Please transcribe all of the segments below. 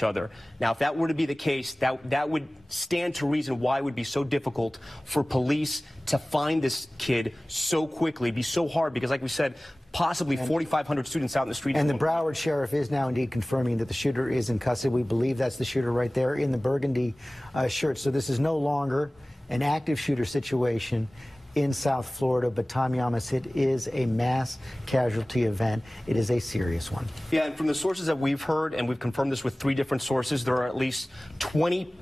each other. Now, if that were to be the case, that would stand to reason why it would be so difficult for police to find this kid so quickly. It'd be so hard because, like we said, possibly 4,500 students out in the streets. And the Broward sheriff is now indeed confirming that the shooter is in custody. We believe that's the shooter right there in the burgundy shirt. So this is no longer an active shooter situation in South Florida, but Tom Yamas, it is a mass casualty event. It is a serious one. Yeah, and from the sources that we've heard, and we've confirmed this with 3 different sources, there are at least 20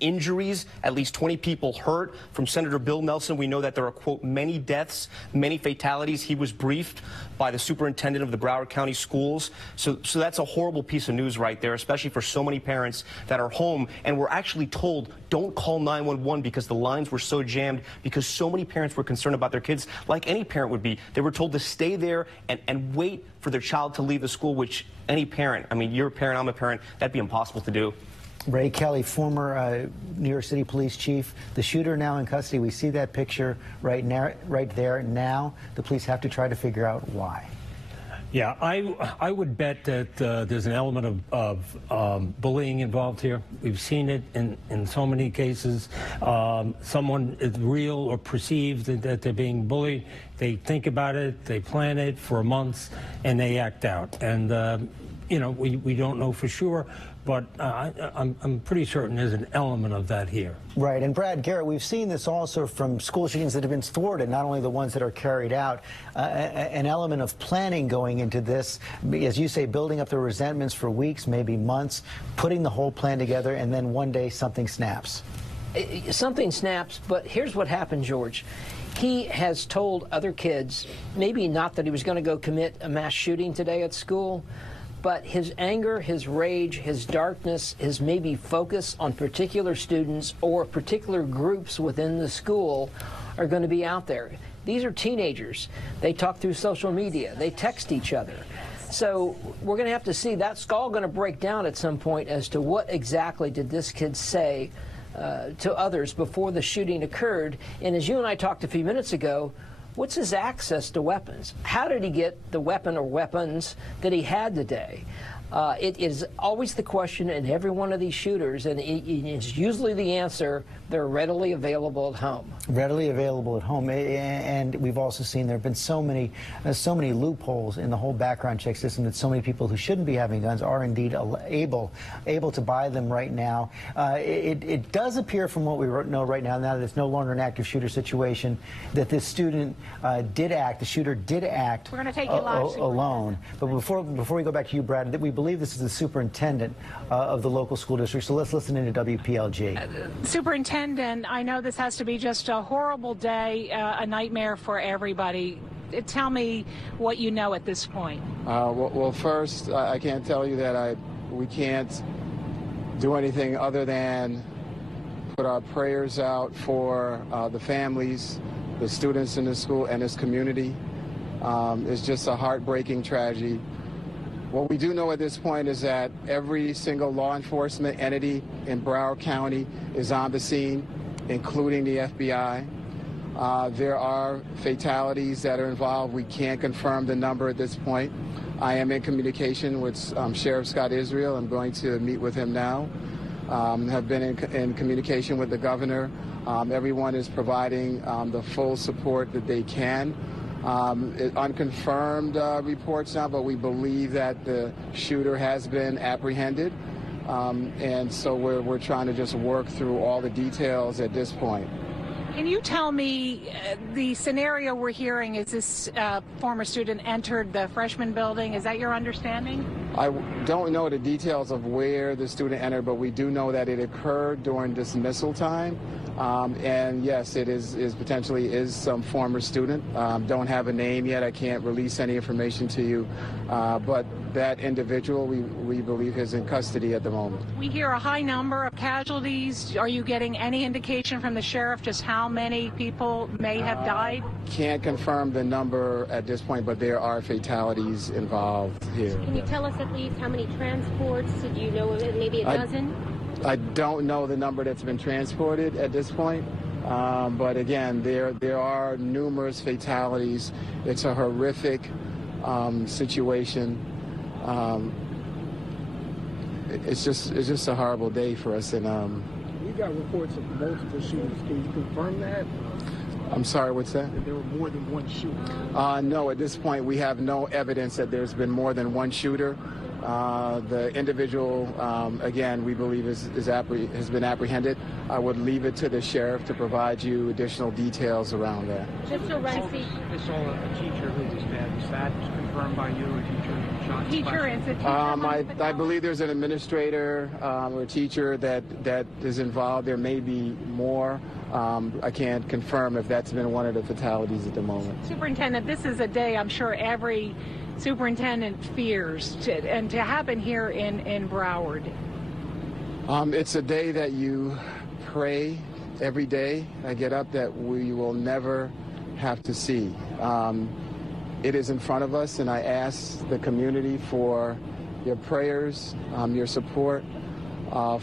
injuries, at least 20 people hurt. From Senator Bill Nelson, we know that there are, quote, many deaths, many fatalities. He was briefed by the superintendent of the Broward County schools. So that's a horrible piece of news right there, especially for so many parents that are home and were actually told, don't call 911 because the lines were so jammed, because so many parents were concerned about their kids, like any parent would be. They were told to stay there and wait for their child to leave the school, which any parent, I mean, you're a parent, I'm a parent, that'd be impossible to do. Ray Kelly, former New York City police chief, the shooter now in custody. We see that picture right there. Now the police have to try to figure out why. Yeah, I would bet that there's an element of bullying involved here. We've seen it in so many cases. Someone is real or perceived that they're being bullied. They think about it, they plan it for months, and they act out. And you know, we don't know for sure, but I'm pretty certain there's an element of that here. Right, and Brad Garrett, we've seen this also from school shootings that have been thwarted, not only the ones that are carried out, an element of planning going into this, as you say, building up the resentments for weeks, maybe months, putting the whole plan together, and then one day something snaps. Something snaps, but here's what happened, George. He has told other kids, maybe not that he was going to go commit a mass shooting today at school, but his anger, his rage, his darkness, his maybe focus on particular students or particular groups within the school are going to be out there. These are teenagers. They talk through social media. They text each other. So we're going to have to see. That's all going to break down at some point as to what exactly did this kid say to others before the shooting occurred. And as you and I talked a few minutes ago, what's his access to weapons? How did he get the weapon or weapons that he had today? It is always the question in every one of these shooters, and it's usually the answer, they're readily available at home. Readily available at home, and we've also seen there have been so many loopholes in the whole background check system that so many people who shouldn't be having guns are indeed able to buy them right now. It does appear from what we know right now that it's no longer an active shooter situation, that this student the shooter did act alone. But before we go back to you, Brad, we believe this is the superintendent of the local school district, so let's listen into WPLG. Superintendent, I know this has to be just a horrible day, a nightmare for everybody. Tell me what you know at this point. Well, first, I can't tell you that we can't do anything other than put our prayers out for the families, the students in the school, and this community. It's just a heartbreaking tragedy. What we do know at this point is that every single law enforcement entity in Broward County is on the scene, including the FBI. There are fatalities that are involved. We can't confirm the number at this point. I am in communication with Sheriff Scott Israel. I'm going to meet with him now. Have been in communication with the governor. Everyone is providing the full support that they can. Unconfirmed reports now, but we believe that the shooter has been apprehended. And so we're trying to just work through all the details at this point. Can you tell me the scenario we're hearing is this former student entered the freshman building? Is that your understanding? I don't know the details of where the student entered, but we do know that it occurred during dismissal time. And yes, it is potentially some former student. Don't have a name yet. I can't release any information to you. But that individual, we believe, is in custody at the moment. We hear a high number of casualties. Are you getting any indication from the sheriff just how many people may have died? Can't confirm the number at this point, but there are fatalities involved here. Can you tell us at least how many transports? Do you know maybe a dozen? I don't know the number that's been transported at this point, but again, there are numerous fatalities. It's a horrific situation. it's just a horrible day for us. And we got reports of multiple shooters. Can you confirm that? I'm sorry, what's that? That there were more than one shooter. No, at this point we have no evidence that there's been more than one shooter. The individual, again, we believe has been apprehended. I would leave it to the sheriff to provide you additional details around that. Mr. Renzi. I saw a teacher who was dead. Was that confirmed by you? A teacher shot? Teacher is a teacher. I believe there's an administrator or a teacher that is involved. There may be more. I can't confirm if that's been one of the fatalities at the moment. Superintendent, this is a day I'm sure every superintendent fears, and to happen here in Broward. It's a day that you pray every day. I get up that we will never have to see. It is in front of us, and I ask the community for your prayers, your support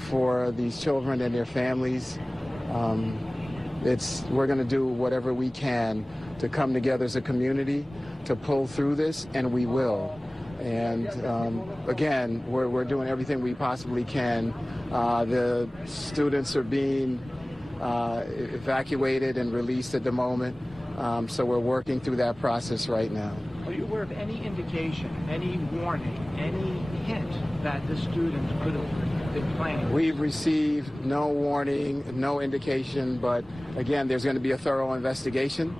for these children and their families. We're going to do whatever we can to come together as a community to pull through this, and we will. And again, we're doing everything we possibly can. The students are being evacuated and released at the moment, so we're working through that process right now. Are you aware of any indication, any warning, any hint that the students could have been planning? We've received no warning, no indication, but again, there's going to be a thorough investigation.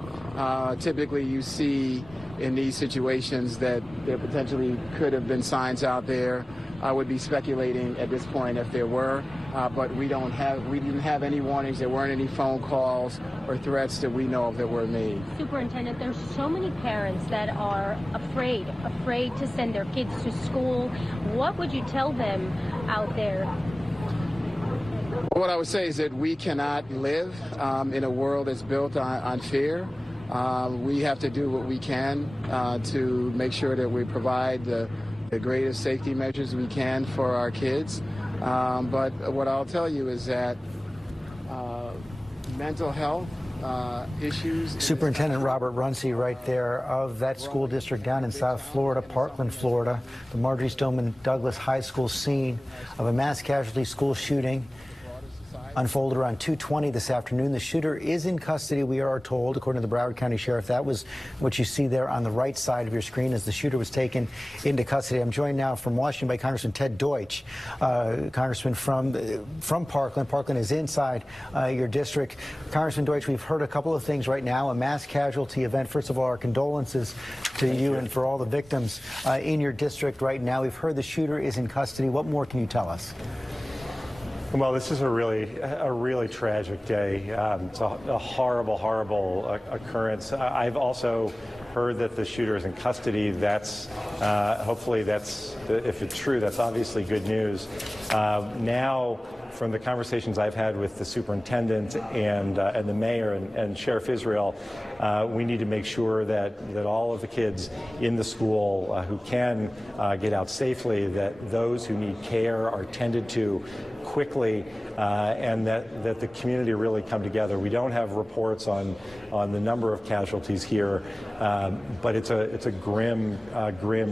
Typically, you see in these situations that there potentially could have been signs out there. I would be speculating at this point if there were, but we didn't have any warnings. There weren't any phone calls or threats that we know of that were made. Superintendent, there's so many parents that are afraid to send their kids to school. What would you tell them out there? What I would say is that we cannot live in a world that's built on fear. We have to do what we can to make sure that we provide the greatest safety measures we can for our kids. But what I'll tell you is that mental health issues. Superintendent Robert Runcie right there of that school district down in South Florida, Parkland, Florida, the Marjorie Stoneman Douglas High School scene of a mass casualty school shooting unfolded around 2:20 this afternoon. The shooter is in custody, we are told, according to the Broward County Sheriff. That was what you see there on the right side of your screen as the shooter was taken into custody. I'm joined now from Washington by Congressman Ted Deutsch, Congressman from Parkland. Parkland is inside your district. Congressman Deutsch, we've heard a couple of things right now. A mass casualty event. First of all, our condolences to you and for all the victims in your district right now. We've heard the shooter is in custody. What more can you tell us? Well, this is a really tragic day. It's a horrible occurrence. I've also heard that the shooter is in custody. That's hopefully if it's true, that's obviously good news. Now, from the conversations I've had with the superintendent and the mayor and Sheriff Israel, we need to make sure that all of the kids in the school who can get out safely, that those who need care are tended to quickly, and that the community really come together. We don't have reports on the number of casualties here, but it's a grim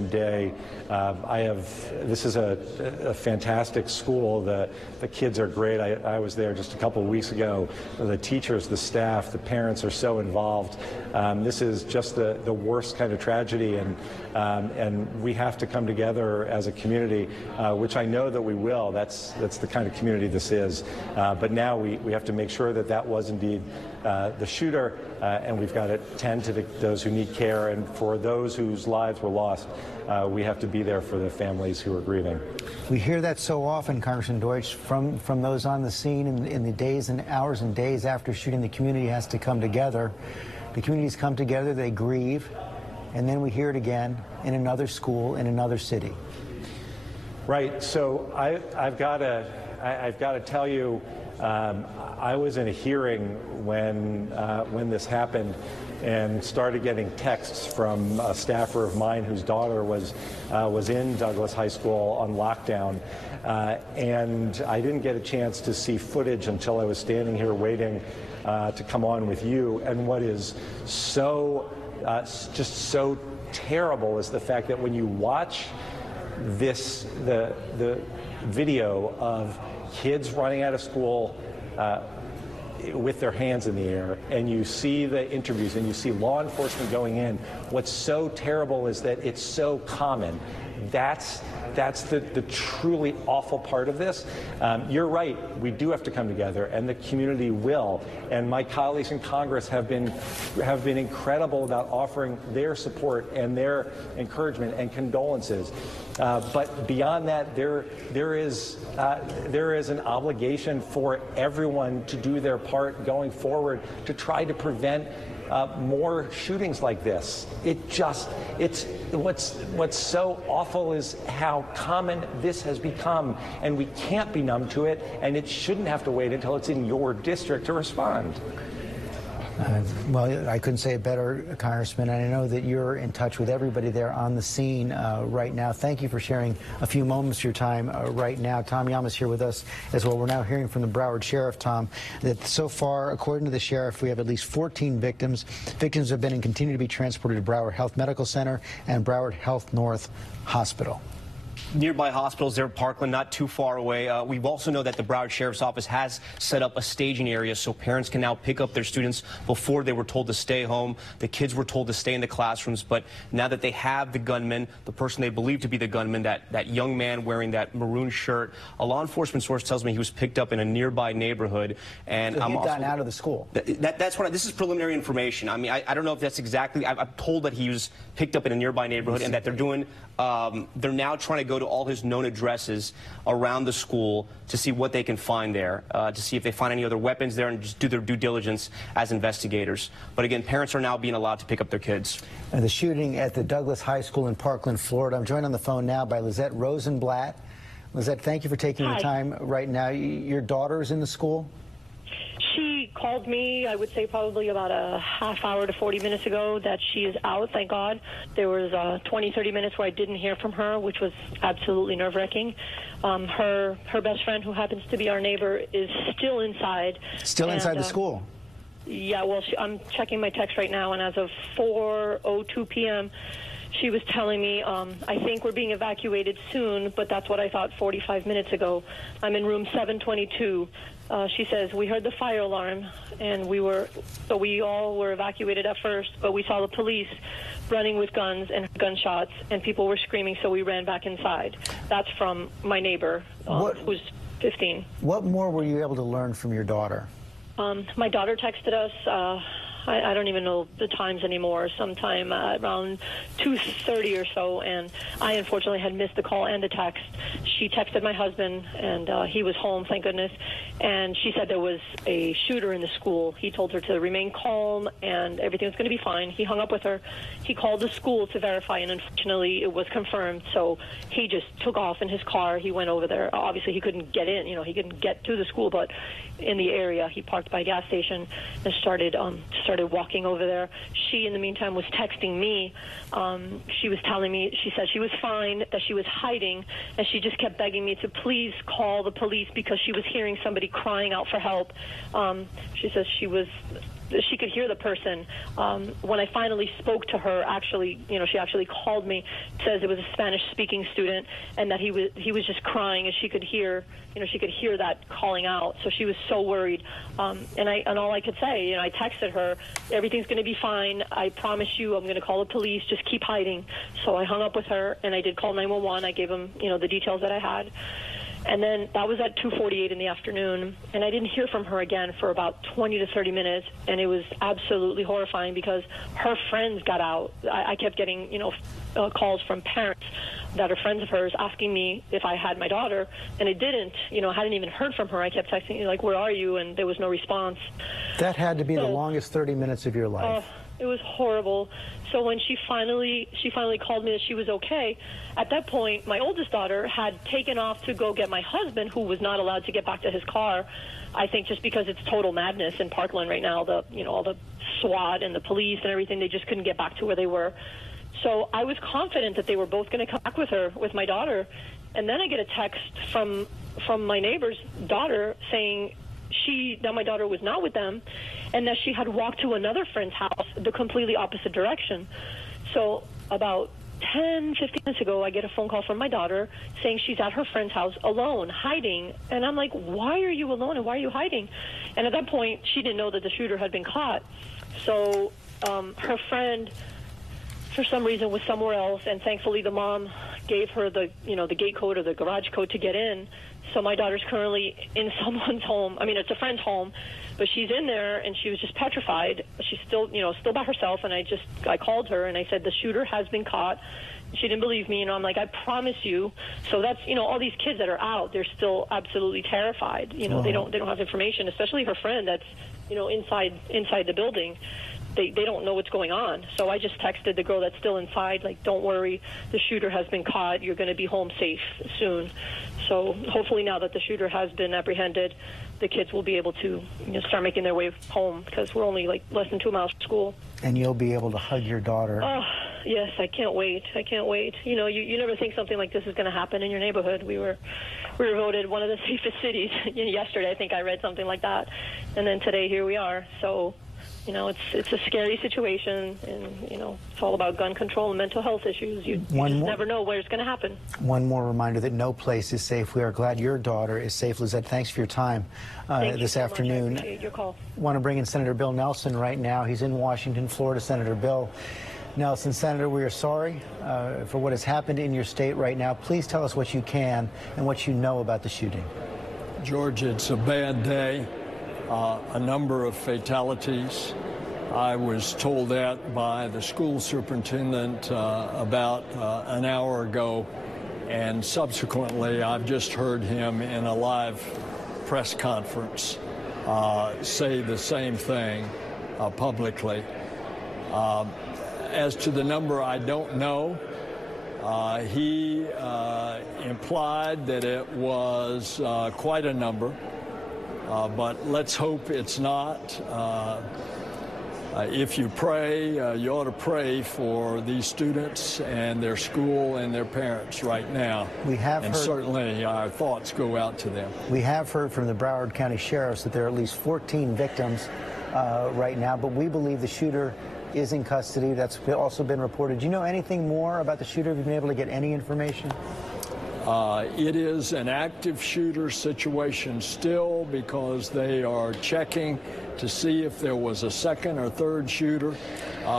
day. This is a fantastic school. The kids are great. I was there just a couple of weeks ago. The teachers, the staff, the parents are so involved. This is just the worst kind of tragedy, and we have to come together as a community, which I know that we will. That's the kind of community this is. But now we have to make sure that was indeed the shooter, and we've got to tend to those who need care, and for those whose lives were lost, we have to be there for the families who are grieving. We hear that so often, Congressman Deutsch, from those on the scene in the days and hours and days after shooting. The community has to come together. The communities come together, they grieve, and then we hear it again in another school, in another city. Right. So I've got to tell you, I was in a hearing when this happened, and started getting texts from a staffer of mine whose daughter was in Douglas High School on lockdown, and I didn't get a chance to see footage until I was standing here waiting to come on with you. And what is just so terrible is the fact that when you watch this, the video of kids running out of school with their hands in the air, and you see the interviews and you see law enforcement going in, what's so terrible is that it's so common. That's the truly awful part of this. You're right, we do have to come together, and the community will. And my colleagues in Congress have been incredible about offering their support and their encouragement and condolences. But beyond that, there is an obligation for everyone to do their part going forward to try to prevent more shootings like this. What's so awful is how common this has become, and we can't be numb to it, and it shouldn't have to wait until it's in your district to respond. Well, I couldn't say it better, Congressman, and I know that you're in touch with everybody there on the scene right now. Thank you for sharing a few moments of your time right now. Tom Yam is here with us as well. We're now hearing from the Broward Sheriff, Tom, that so far, according to the Sheriff, we have at least 14 victims. Victims have been and continue to be transported to Broward Health Medical Center and Broward Health North Hospital. Nearby hospitals there, Parkland, not too far away. We also know that the Broward Sheriff's Office has set up a staging area so parents can now pick up their students. Before, they were told to stay home. The kids were told to stay in the classrooms. But now that they have the gunman, the person they believe to be the gunman, that young man wearing that maroon shirt, a law enforcement source tells me he was picked up in a nearby neighborhood. And so he'd gotten out of the school. That's what this is preliminary information. I mean, I don't know if that's exactly. I'm told that he was picked up in a nearby neighborhood and that they're doing. They're now trying to go to all his known addresses around the school to see what they can find there, to see if they find any other weapons there and just do their due diligence as investigators. But again, parents are now being allowed to pick up their kids. And the shooting at the Douglas High School in Parkland, Florida. I'm joined on the phone now by Lizette Rosenblatt. Lizette, thank you for taking the time right now. Your daughter's in the school? She called me, I would say probably about a half hour to 40 minutes ago that she is out, thank God. There was 20, 30 minutes where I didn't hear from her, which was absolutely nerve-wracking. Her best friend, who happens to be our neighbor, is still inside. Still inside the school? Yeah, well, I'm checking my text right now, and as of 4:02 p.m., she was telling me, I think we're being evacuated soon, but that's what I thought 45 minutes ago. I'm in room 722. She says, we heard the fire alarm, and we all were evacuated at first, but we saw the police running with guns and gunshots, and people were screaming, so we ran back inside. That's from my neighbor, who's 15. What more were you able to learn from your daughter? My daughter texted us, I don't even know the times anymore, sometime around 2:30 or so, and I unfortunately had missed the call and the text. She texted my husband, and he was home, thank goodness, and she said there was a shooter in the school. He told her to remain calm and everything was going to be fine. He hung up with her. He called the school to verify, and unfortunately it was confirmed, so he just took off in his car. He went over there. Obviously he couldn't get in, he couldn't get to the school, but in the area he parked by a gas station and started walking over there. She, in the meantime, was texting me. She was telling me, she said she was fine, that she was hiding, and she just kept begging me to please call the police because she was hearing somebody crying out for help. She says she could hear the person. When I finally spoke to her, she actually called me, says it was a Spanish-speaking student, and that he was just crying, and she could hear that calling out. So she was so worried. And all I could say, I texted her, everything's going to be fine. I promise you, I'm going to call the police. Just keep hiding. So I hung up with her, and I did call 911. I gave them, the details that I had. And then that was at 2:48 in the afternoon, and I didn't hear from her again for about 20 to 30 minutes, and it was absolutely horrifying because her friends got out. I kept getting, calls from parents that are friends of hers asking me if I had my daughter, and I didn't. I hadn't even heard from her. I kept texting, where are you? And there was no response. That had to be the longest 30 minutes of your life. It was horrible. So when she finally called me that she was okay, at that point, my oldest daughter had taken off to go get my husband, who was not allowed to get back to his car. I think just because it's total madness in Parkland right now, all the SWAT and the police and everything, they just couldn't get back to where they were. So I was confident that they were both going to come back with my daughter. And then I get a text from my neighbor's daughter saying that my daughter was not with them, and that she had walked to another friend's house the completely opposite direction. So about 10, 15 minutes ago, I get a phone call from my daughter saying she's at her friend's house alone, hiding. And I'm like, why are you alone and why are you hiding? And at that point, she didn't know that the shooter had been caught. So her friend, for some reason, was somewhere else, and thankfully the mom gave her the gate code or the garage code to get in. So my daughter's currently in someone's home. I mean, it's a friend's home, but she's in there, and she was just petrified. She's still by herself, and I called her, and I said, the shooter has been caught. She didn't believe me, and I'm like, I promise you. So that's, all these kids that are out, they're still absolutely terrified. They don't have information, especially her friend that's, inside the building. They don't know what's going on. So I just texted the girl that's still inside, like, don't worry, the shooter has been caught. You're going to be home safe soon. So hopefully now that the shooter has been apprehended, the kids will be able to start making their way home, because we're only like less than 2 miles from school. And you'll be able to hug your daughter. Oh, yes, I can't wait. I can't wait. You never think something like this is going to happen in your neighborhood. We were voted one of the safest cities. Yesterday, I think I read something like that. And then today, here we are. So, it's a scary situation, and, it's all about gun control and mental health issues. You just never know where it's going to happen. One more reminder that no place is safe. We are glad your daughter is safe. Lizette, thanks for your time this afternoon. I appreciate your call. Want to bring in Senator Bill Nelson right now. He's in Washington, Florida. Senator Bill Nelson. Senator, we are sorry for what has happened in your state right now. Please tell us what you can and what you know about the shooting. George, it's a bad day. A number of fatalities. I was told that by the school superintendent about an hour ago, and subsequently I've just heard him in a live press conference say the same thing publicly. As to the number, I don't know. He implied that it was quite a number. But let's hope it's not. If you pray, you ought to pray for these students and their school and their parents right now. And certainly our thoughts go out to them. We have heard from the Broward County Sheriffs that there are at least 14 victims right now, but we believe the shooter is in custody. That's also been reported. Do you know anything more about the shooter? Have you been able to get any information? It is an active shooter situation still, because they are checking to see if there was a second or third shooter.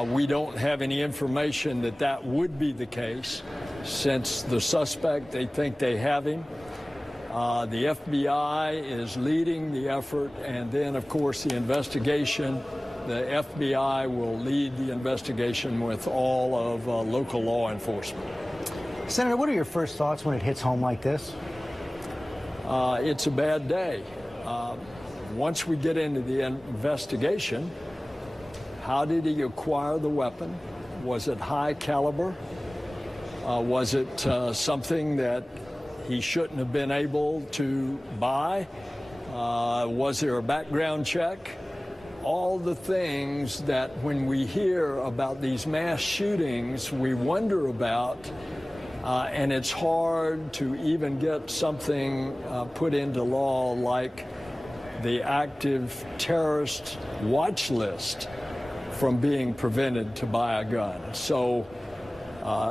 We don't have any information that that would be the case, since the suspect, they think they have him. The FBI is leading the effort, and then, of course, the investigation. The FBI will lead the investigation with all of local law enforcement. Senator, what are your first thoughts when it hits home like this? It's a bad day. Once we get into the investigation, how did he acquire the weapon? Was it high caliber? Was it something that he shouldn't have been able to buy? Was there a background check? All the things that when we hear about these mass shootings, we wonder about. And it's hard to even get something put into law like the active terrorist watch list from being prevented to buy a gun. So,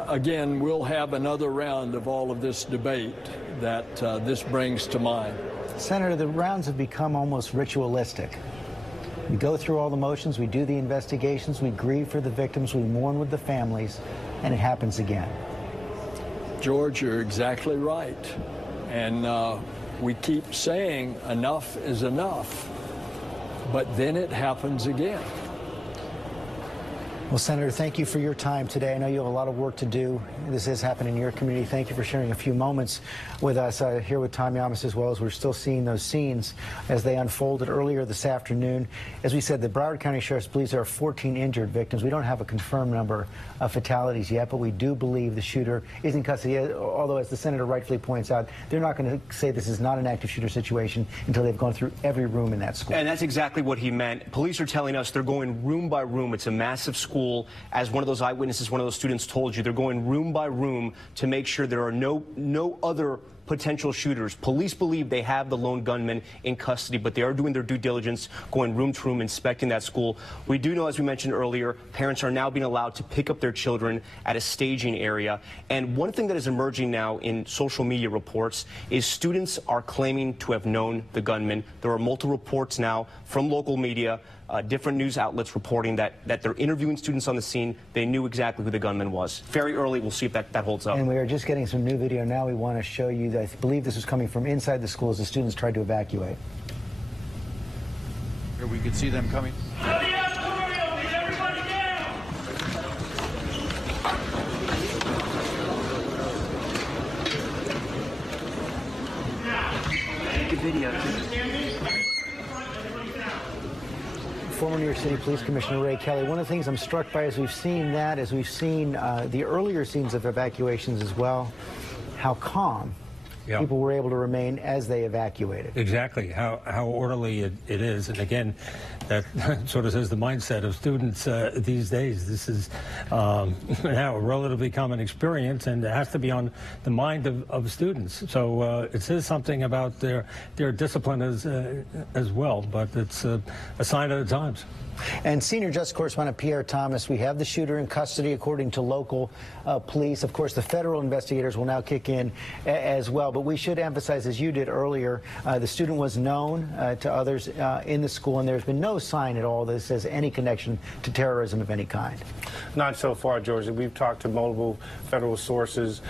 again, we'll have another round of all of this debate that this brings to mind. Senator, the rounds have become almost ritualistic. We go through all the motions, we do the investigations, we grieve for the victims, we mourn with the families, and it happens again. George, you're exactly right. And we keep saying enough is enough, but then it happens again. Well, Senator, thank you for your time today. I know you have a lot of work to do. This is happening in your community. Thank you for sharing a few moments with us here with Tom Yamas, as well as we're still seeing those scenes as they unfolded earlier this afternoon. As we said, the Broward County Sheriff's believes there are 14 injured victims. We don't have a confirmed number of fatalities yet, but we do believe the shooter is in custody, although, as the senator rightfully points out, they're not going to say this is not an active shooter situation until they've gone through every room in that school. And that's exactly what he meant. Police are telling us they're going room by room. It's a massive school. As one of those eyewitnesses, one of those students told you, they're going room by room to make sure there are no other potential shooters. Police believe they have the lone gunman in custody, but they are doing their due diligence, going room to room, inspecting that school. We do know, as we mentioned earlier, parents are now being allowed to pick up their children at a staging area. And one thing that is emerging now in social media reports is students are claiming to have known the gunman. There are multiple reports now from local media, different news outlets reporting that they're interviewing students on the scene. They knew exactly who the gunman was. Very early. We'll see if that holds up. And we are just getting some new video now. We want to show you. I believe this was coming from inside the school as the students tried to evacuate. Here we could see them coming. Good video. Former New York City Police Commissioner Ray Kelly, one of the things I'm struck by as we've seen the earlier scenes of evacuations as well, how calm people were able to remain as they evacuated. Exactly, how orderly it is. And again, that sort of says the mindset of students these days. This is now a relatively common experience, and it has to be on the mind of students. So it says something about their discipline as well, but it's a sign of the times. And Senior Justice Correspondent Pierre Thomas, we have the shooter in custody according to local police. Of course, the federal investigators will now kick in as well. But we should emphasize, as you did earlier, the student was known to others in the school, and there's been no sign at all that says any connection to terrorism of any kind. Not so far, George. We've talked to multiple federal sources.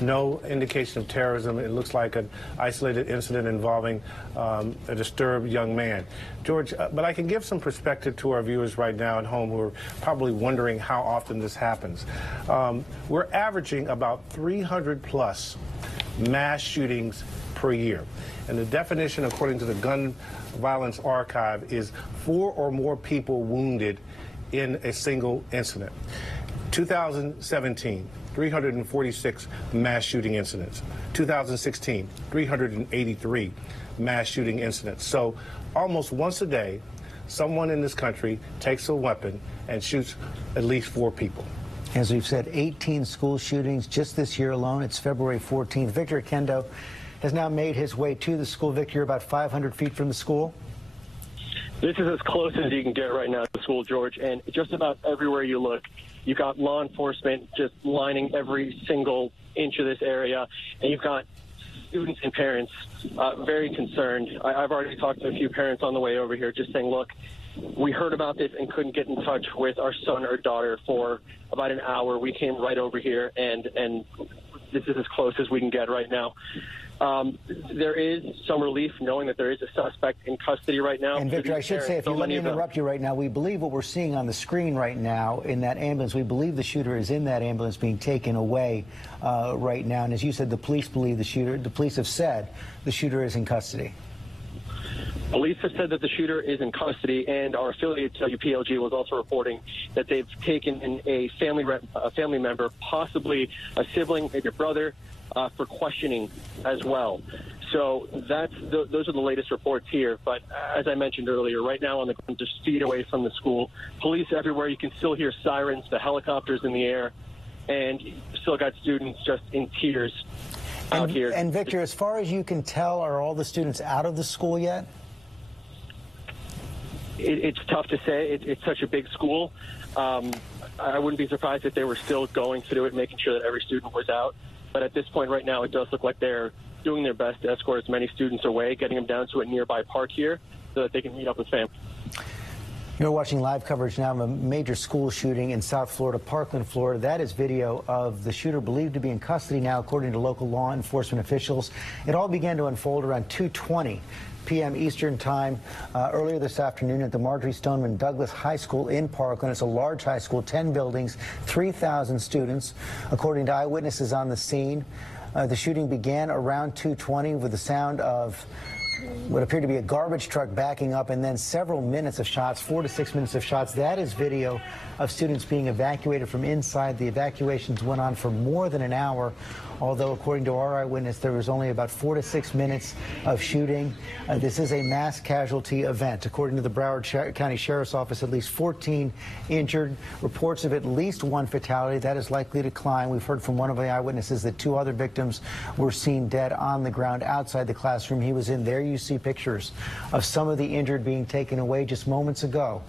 No indication of terrorism. It looks like an isolated incident involving a disturbed young man. George, but I can give some perspective to our viewers right now at home who are probably wondering how often this happens. We're averaging about 300 plus mass shootings per year. And the definition, according to the Gun Violence Archive, is 4 or more people wounded in a single incident. 2017, 346 mass shooting incidents. 2016, 383 mass shooting incidents. So almost once a day, someone in this country takes a weapon and shoots at least 4 people. As we've said, 18 school shootings just this year alone. It's February 14th. Victor Kendo has now made his way to the school. Victor, you're about 500 feet from the school. This is as close as you can get right now to the school, George, and just about everywhere you look, you've got law enforcement just lining every single inch of this area, and you've got students and parents very concerned. I've already talked to a few parents on the way over here just saying, look, we heard about this and couldn't get in touch with our son or daughter for about an hour. We came right over here, and this is as close as we can get right now. There is some relief knowing that there is a suspect in custody right now. And Victor, I should say, if you let me interrupt you right now, we believe what we're seeing on the screen right now in that ambulance, we believe the shooter is in that ambulance being taken away right now. And as you said, the police believe the police have said the shooter is in custody. Police have said that the shooter is in custody, and our affiliate WPLG was also reporting that they've taken in a family member, possibly a sibling, maybe a brother, for questioning as well. So those are the latest reports here. But as I mentioned earlier, right now on the ground, just feet away from the school, police everywhere. You can still hear sirens, the helicopters in the air, and you still got students just in tears out here. And Victor, as far as you can tell, are all the students out of the school yet? It's tough to say. It's such a big school. I wouldn't be surprised if they were still going through it, making sure that every student was out. But at this point right now, it does look like they're doing their best to escort as many students away, getting them down to a nearby park here so that they can meet up with family. You're watching live coverage now of a major school shooting in South Florida, Parkland, Florida. That is video of the shooter believed to be in custody now, according to local law enforcement officials. It all began to unfold around 2:20 p.m. Eastern Time earlier this afternoon at the Marjorie Stoneman Douglas High School in Parkland. It's a large high school, 10 buildings, 3,000 students. According to eyewitnesses on the scene, the shooting began around 2:20 with the sound of what appeared to be a garbage truck backing up, and then several minutes of shots, 4 to 6 minutes of shots. That is video of students being evacuated from inside. The evacuations went on for more than an hour, although according to our eyewitness, there was only about 4 to 6 minutes of shooting. This is a mass casualty event. According to the Broward County Sheriff's Office, at least 14 injured. Reports of at least 1 fatality. That is likely to climb. We've heard from one of the eyewitnesses that 2 other victims were seen dead on the ground outside the classroom he was in. There you see pictures of some of the injured being taken away just moments ago.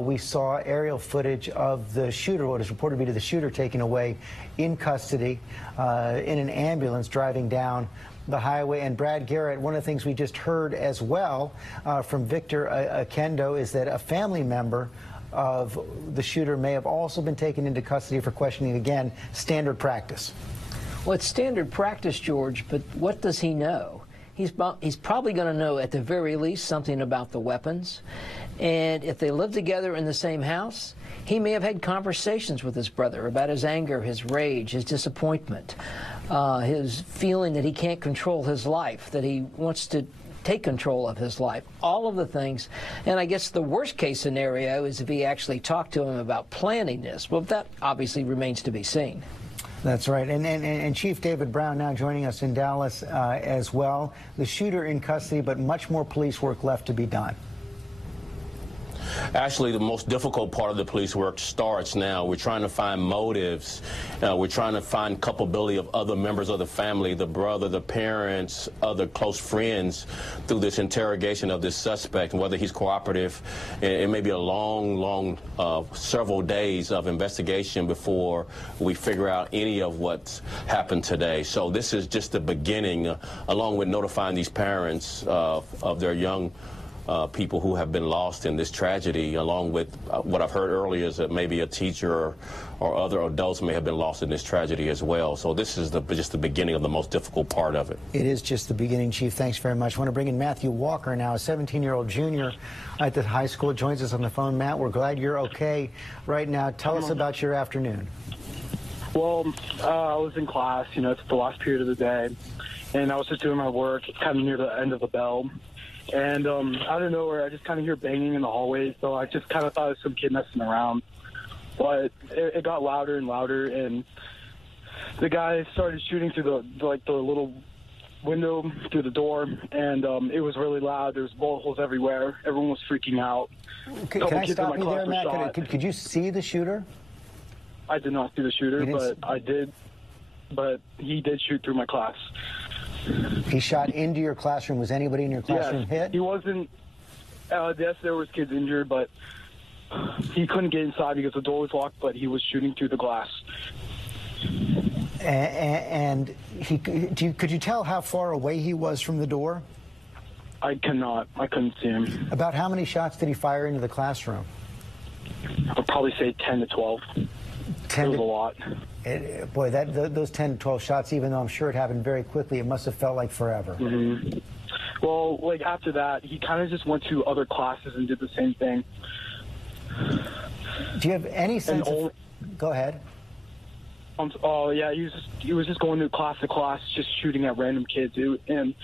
We saw aerial footage of the shooter, what is reported to be the shooter, taken away in custody in an ambulance driving down the highway. And Brad Garrett, one of the things we just heard as well from Victor Akendo is that a family member of the shooter may have also been taken into custody for questioning. Again, standard practice. Well, it's standard practice, George, but what does he know? He's probably going to know at the very least something about the weapons. And if they live together in the same house, he may have had conversations with his brother about his anger, his rage, his disappointment, his feeling that he can't control his life, that he wants to take control of his life, all of the things. And I guess the worst case scenario is if he actually talked to him about planning this. Well, that obviously remains to be seen. That's right. And Chief David Brown now joining us in Dallas as well. The shooter in custody, but much more police work left to be done. Actually, the most difficult part of the police work starts now. We're trying to find motives. We're trying to find culpability of other members of the family, the brother, the parents, other close friends, through this interrogation of this suspect, and whether he's cooperative. It may be a long, several days of investigation before we figure out any of what's happened today. So this is just the beginning, along with notifying these parents of their young people who have been lost in this tragedy, along with what I've heard earlier is that maybe a teacher or other adults may have been lost in this tragedy as well. So this is just the beginning of the most difficult part of it. It is just the beginning, Chief. Thanks very much. I want to bring in Matthew Walker now, a 17-year-old junior at the high school. Joins us on the phone. Matt, we're glad you're okay right now. Tell us about your afternoon. Well, I was in class. You know, it's the last period of the day, and I was just doing my work. It's kind of near the end of the bell. And out of nowhere, I just kind of hear banging in the hallway, so I just kind of thought it was some kid messing around. But it got louder and louder, and the guy started shooting through the little window through the door, and it was really loud. There was bullet holes everywhere. Everyone was freaking out. Can I stop you there, Matt? Could you see the shooter? I did not see the shooter, but I did. But he did shoot through my class. He shot into your classroom. Was anybody in your classroom hit? He wasn't. Yes, there was kids injured, but he couldn't get inside because the door was locked, but he was shooting through the glass. And could you tell how far away he was from the door? I cannot. I couldn't see him. About how many shots did he fire into the classroom? I'd probably say 10 to 12. 10 was a lot. Boy, those 10 to 12 shots, even though I'm sure it happened very quickly, it must have felt like forever. Mm-hmm. Well, like after that, he kind of just went to other classes and did the same thing. Do you have any sense of... Go ahead. Oh, yeah, he was just going to class, just shooting at random kids. And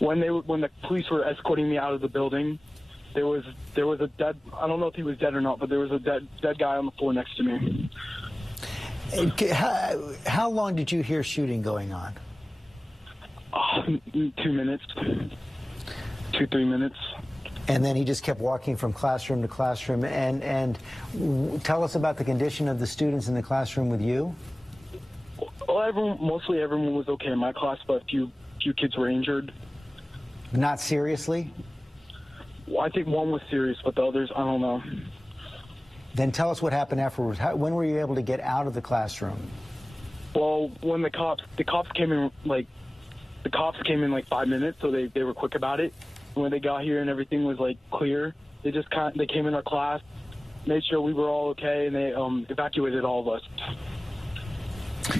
when the police were escorting me out of the building, there was a dead... I don't know if he was dead or not, but there was a dead guy on the floor next to me. How long did you hear shooting going on? 2 minutes. 2-3 minutes. And then he just kept walking from classroom to classroom. And tell us about the condition of the students in the classroom with you. Well, mostly everyone was okay in my class, but a few kids were injured. Not seriously? Well, I think one was serious, but the others, I don't know. Then tell us what happened afterwards. When were you able to get out of the classroom? Well, when the cops came in, like 5 minutes, so they were quick about it. When they got here and everything was like clear, they came in our class, made sure we were all okay, and they evacuated all of us.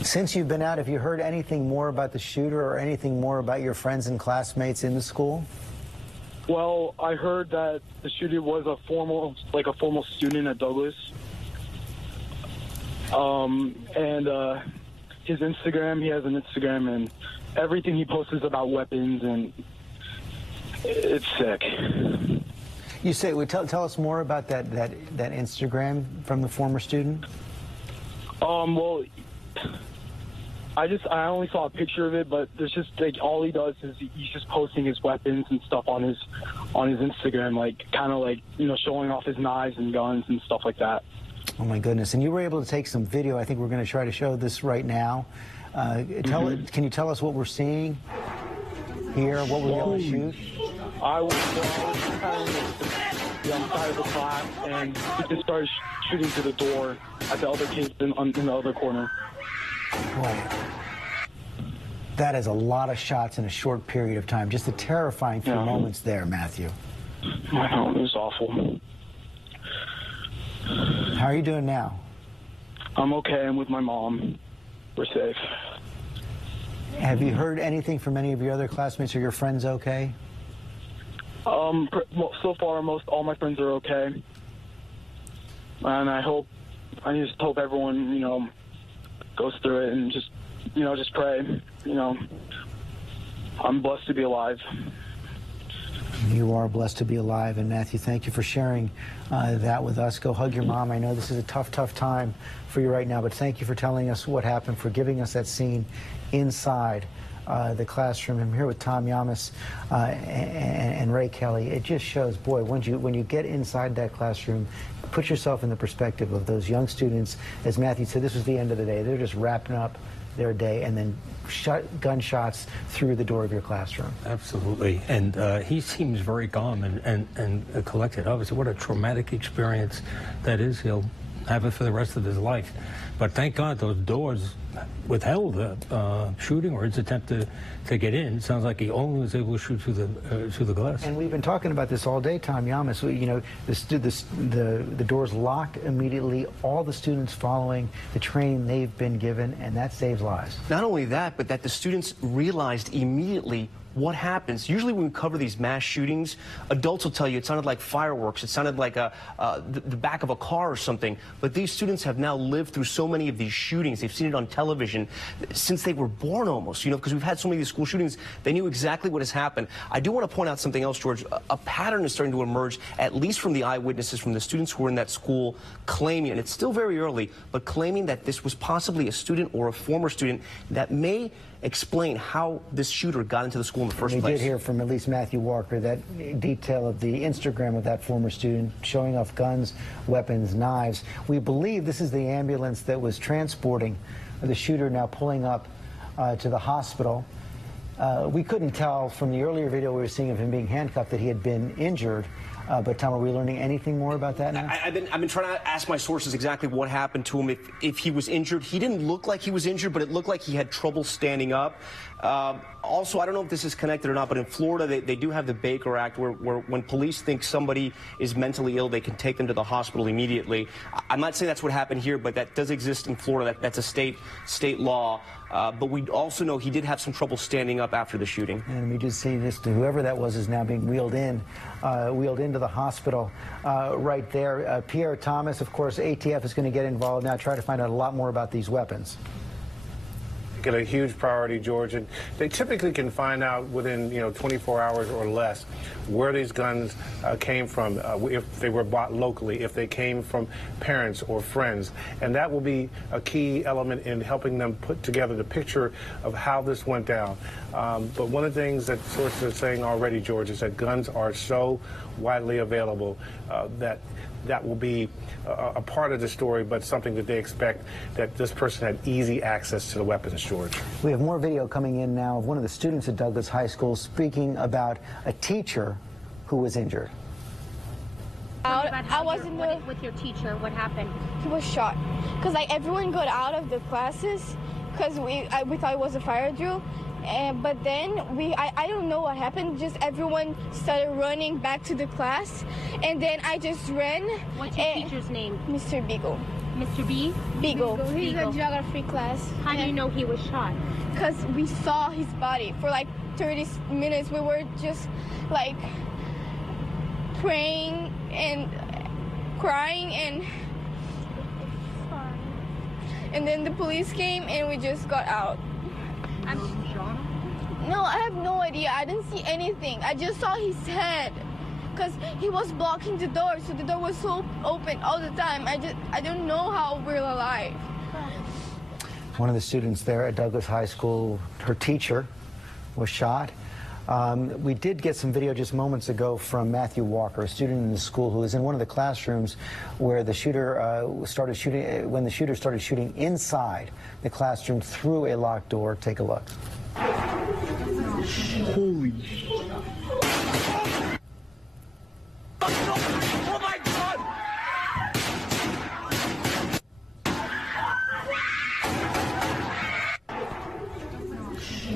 Since you've been out, have you heard anything more about the shooter or anything more about your friends and classmates in the school? Well, I heard that the shooter was a formal student at Douglas. And his Instagram, he has an Instagram, and everything he posts is about weapons, and It's sick. You say, tell us more about that Instagram from the former student. Well, I only saw a picture of it, but there's just like all he does is he's just posting his weapons and stuff on his Instagram, like kind of like, you know, showing off his knives and guns and stuff like that. Oh my goodness! And you were able to take some video. I think we're going to try to show this right now. Can you tell us what we're seeing here? What we're able to shoot? I was kind of the side of the class, and he just started shooting to the door at the other kids in the other corner. Boy, that is a lot of shots in a short period of time. Just a terrifying few moments there, Matthew. I know, it was awful. How are you doing now? I'm okay. I'm with my mom. We're safe. Have you heard anything from any of your other classmates or your friends okay? So far, all my friends are okay. And I just hope everyone, you know, goes through it and just pray. You know, I'm blessed to be alive. You are blessed to be alive, and Matthew, thank you for sharing that with us. Go hug your mom. I know this is a tough time for you right now, but thank you for telling us what happened, for giving us that scene inside the classroom. I'm here with Tom Yamas and Ray Kelly. It just shows, boy, when you get inside that classroom, put yourself in the perspective of those young students. As Matthew said, this was the end of the day. They're just wrapping up their day, and then gunshots through the door of your classroom. Absolutely. And he seems very calm and collected. Obviously, what a traumatic experience that is. He'll have it for the rest of his life. But thank God those doors withheld the shooting or his attempt to get in. It sounds like he only was able to shoot through the glass. And we've been talking about this all day, Tom Yamas. You know, the doors locked immediately. All the students following the training they've been given, and that saves lives. Not only that, but that the students realized immediately what happens. Usually when we cover these mass shootings, adults will tell you it sounded like fireworks, it sounded like the back of a car or something, but these students have now lived through so many of these shootings. They've seen it on television since they were born almost, you know, because we've had so many of these school shootings. They knew exactly what has happened. I do want to point out something else, George. A pattern is starting to emerge, at least from the eyewitnesses, from the students who were in that school, claiming, and it's still very early, but claiming that this was possibly a student or a former student that may explain how this shooter got into the school in the first place. We did hear from at least Matthew Walker that detail of the Instagram of that former student showing off guns, weapons, knives. We believe this is the ambulance that was transporting the shooter, now pulling up to the hospital. We couldn't tell from the earlier video we were seeing of him being handcuffed that he had been injured. But Tom, are we learning anything more about that now? I've been trying to ask my sources exactly what happened to him, if he was injured. He didn't look like he was injured, but it looked like he had trouble standing up. Also, I don't know if this is connected or not, but in Florida, they do have the Baker Act where when police think somebody is mentally ill, they can take them to the hospital immediately. I'm not saying that's what happened here, but that does exist in Florida. That's a state law. But we also know he did have some trouble standing up after the shooting. And we did see this, whoever that was is now being wheeled into the hospital right there. Pierre Thomas, of course, ATF is going to get involved now, try to find out a lot more about these weapons. Get a huge priority, George, and they typically can find out within 24 hours or less where these guns came from, if they were bought locally, if they came from parents or friends, and that will be a key element in helping them put together the picture of how this went down. But one of the things that sources are saying already, George, is that guns are so widely available that will be a part of the story, but something that they expect that this person had easy access to the weapons, George. We have more video coming in now of one of the students at Douglas High School speaking about a teacher who was injured. I was with your teacher. What happened? He was shot because everyone got out of the classes because we thought it was a fire drill. But then I don't know what happened, just everyone started running back to the class, and then I just ran. What's your teacher's name? Mr. Beagle. Mr. B? Beagle. He's a geography class. How do you know he was shot? Because we saw his body for like 30 minutes. We were just like praying and crying, and then the police came and we just got out. No, I have no idea. I didn't see anything. I just saw his head because he was blocking the door, so the door was so open all the time. I don't know how we're alive. One of the students there at Douglas High School, her teacher was shot. We did get some video just moments ago from Matthew Walker, a student in the school who was in one of the classrooms where the shooter started shooting, when the shooter started shooting inside the classroom through a locked door. Take a look. Holy shit. Oh my God!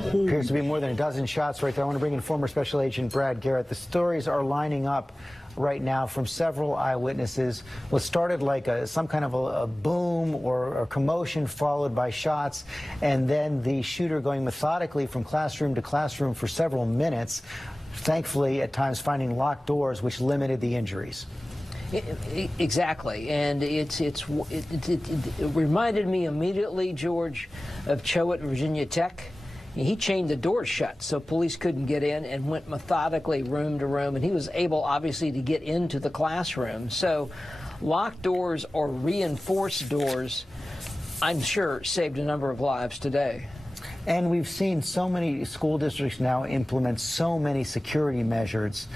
Appears to be more than a dozen shots right there. I want to bring in former Special Agent Brad Garrett. The stories are lining up right now from several eyewitnesses. What started like some kind of a boom or a commotion followed by shots, and then the shooter going methodically from classroom to classroom for several minutes, thankfully at times finding locked doors, which limited the injuries. Exactly, and it reminded me immediately, George, of Cho at Virginia Tech. He chained the doors shut so police couldn't get in and went methodically room to room, and he was able, obviously, to get into the classroom. So locked doors or reinforced doors, I'm sure, saved a number of lives today. And we've seen so many school districts now implement so many security measures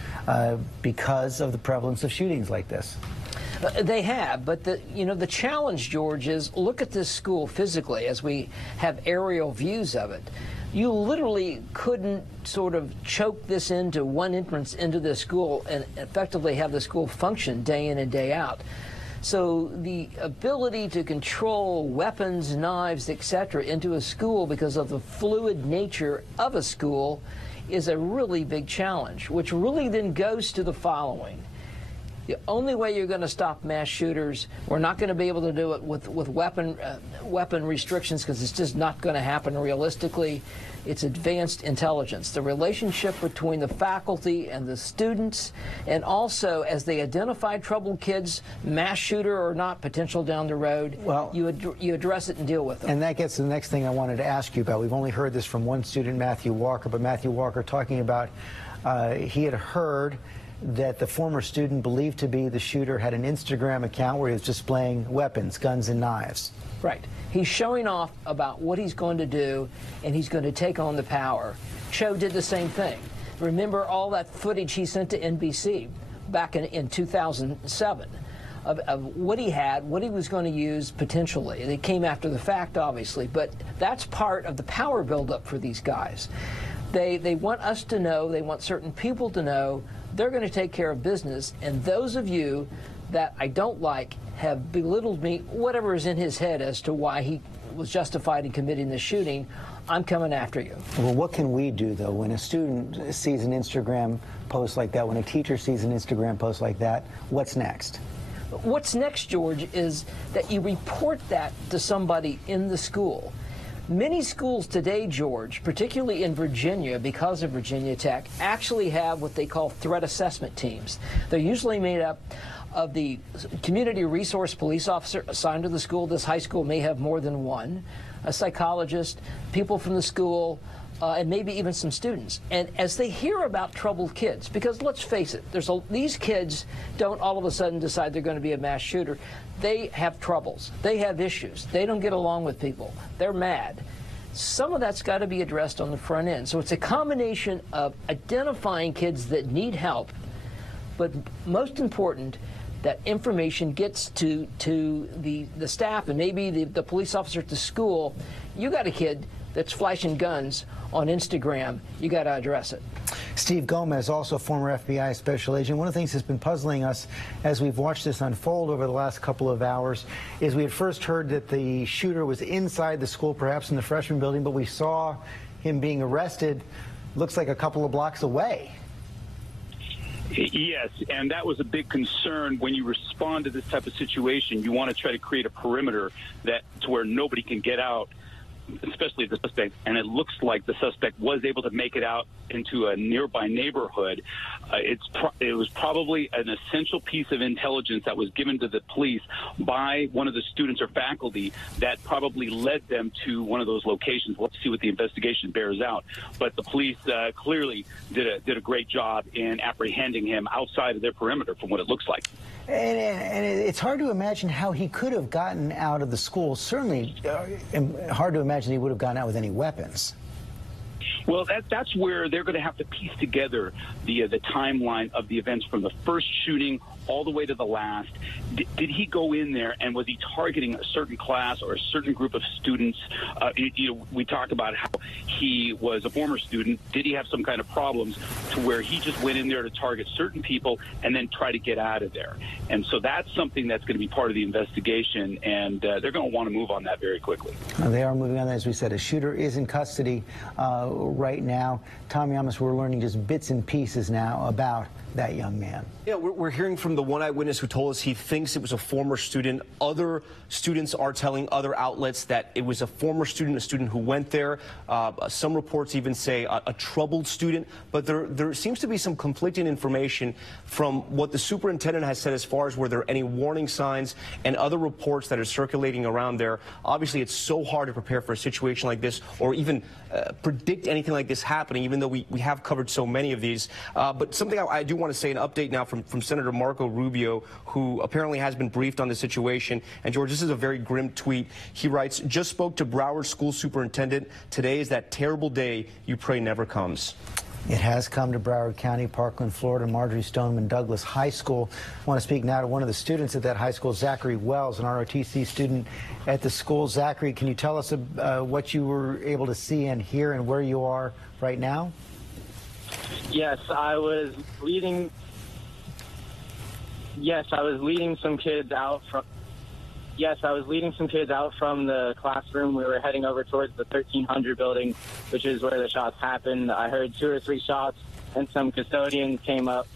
because of the prevalence of shootings like this. They have, but the challenge, George, is look at this school physically as we have aerial views of it. You literally couldn't sort of choke this into one entrance into the school and effectively have the school function day in and day out. So the ability to control weapons, knives, etc. into a school because of the fluid nature of a school is a really big challenge, which really then goes to the following. The only way you're going to stop mass shooters, we're not going to be able to do it with weapon restrictions because it's just not going to happen realistically. It's advanced intelligence. The relationship between the faculty and the students, and also as they identify troubled kids, mass shooter or not, potential down the road, well, you address it and deal with them. And that gets to the next thing I wanted to ask you about. We've only heard this from one student, Matthew Walker, but Matthew Walker talking about he had heard that the former student believed to be the shooter had an Instagram account where he was displaying weapons, guns and knives. Right. He's showing off about what he's going to do, and he's going to take on the power. Cho did the same thing. Remember all that footage he sent to NBC back in 2007 of what he had, what he was going to use potentially. And it came after the fact, obviously, but that's part of the power buildup for these guys. They want us to know, they want certain people to know they're going to take care of business, and those of you that I don't like have belittled me, whatever is in his head as to why he was justified in committing the shooting, I'm coming after you. Well, what can we do, though, when a student sees an Instagram post like that, when a teacher sees an Instagram post like that, what's next? What's next, George, is that you report that to somebody in the school. Many schools today, George, particularly in Virginia, because of Virginia Tech, actually have what they call threat assessment teams. They're usually made up of the community resource police officer assigned to the school. This high school may have more than one, a psychologist, people from the school, and maybe even some students. And as they hear about troubled kids, because let's face it, these kids don't all of a sudden decide they're going to be a mass shooter. They have troubles. They have issues. They don't get along with people. They're mad. Some of that's got to be addressed on the front end. So it's a combination of identifying kids that need help, but most important, that information gets to the staff and maybe the police officer at the school. You got a kid that's flashing guns on Instagram, you got to address it. Steve Gomez, also former FBI special agent. One of the things that's been puzzling us as we've watched this unfold over the last couple of hours is we had first heard that the shooter was inside the school, perhaps in the freshman building, but we saw him being arrested, looks like a couple of blocks away. Yes, and that was a big concern when you respond to this type of situation. You want to try to create a perimeter to where nobody can get out. especially the suspect, and it looks like the suspect was able to make it out into a nearby neighborhood, it was probably an essential piece of intelligence that was given to the police by one of the students or faculty that probably led them to one of those locations. We'll see what the investigation bears out. But the police clearly did a great job in apprehending him outside of their perimeter, from what it looks like. And it's hard to imagine how he could have gotten out of the school. Certainly hard to imagine he would have gotten out with any weapons. Well, that's where they're going to have to piece together the timeline of the events from the first shooting all the way to the last. Did he go in there and was he targeting a certain class or a certain group of students? We talk about how he was a former student. Did he have some kind of problems to where he just went in there to target certain people and then try to get out of there? And so that's something that's going to be part of the investigation, and they're going to want to move on that very quickly. They are moving on, as we said. A shooter is in custody right now. Tom Yamas, we're learning just bits and pieces now about that young man. Yeah, we're hearing from the one eyewitness who told us he thinks it was a former student. Other students are telling other outlets that it was a former student, a student who went there. Some reports even say a troubled student. But there seems to be some conflicting information from what the superintendent has said as far as were there any warning signs and other reports that are circulating around there. Obviously, it's so hard to prepare for a situation like this or even predict anything like this happening, even though we have covered so many of these. But something I do want to say, an update now from Senator Marco Rubio, who apparently has been briefed on the situation. And George, this is a very grim tweet. He writes, "Just spoke to Broward School Superintendent. Today is that terrible day you pray never comes." It has come to Broward County, Parkland, Florida, Marjorie Stoneman Douglas High School. I want to speak now to one of the students at that high school, Zachary Wells, an ROTC student at the school. Zachary, can you tell us what you were able to see and hear and where you are right now? Yes, I was leading some kids out from. Yes, I was leading some kids out from the classroom. We were heading over towards the 1300 building, which is where the shots happened. I heard 2 or 3 shots, and some custodians came up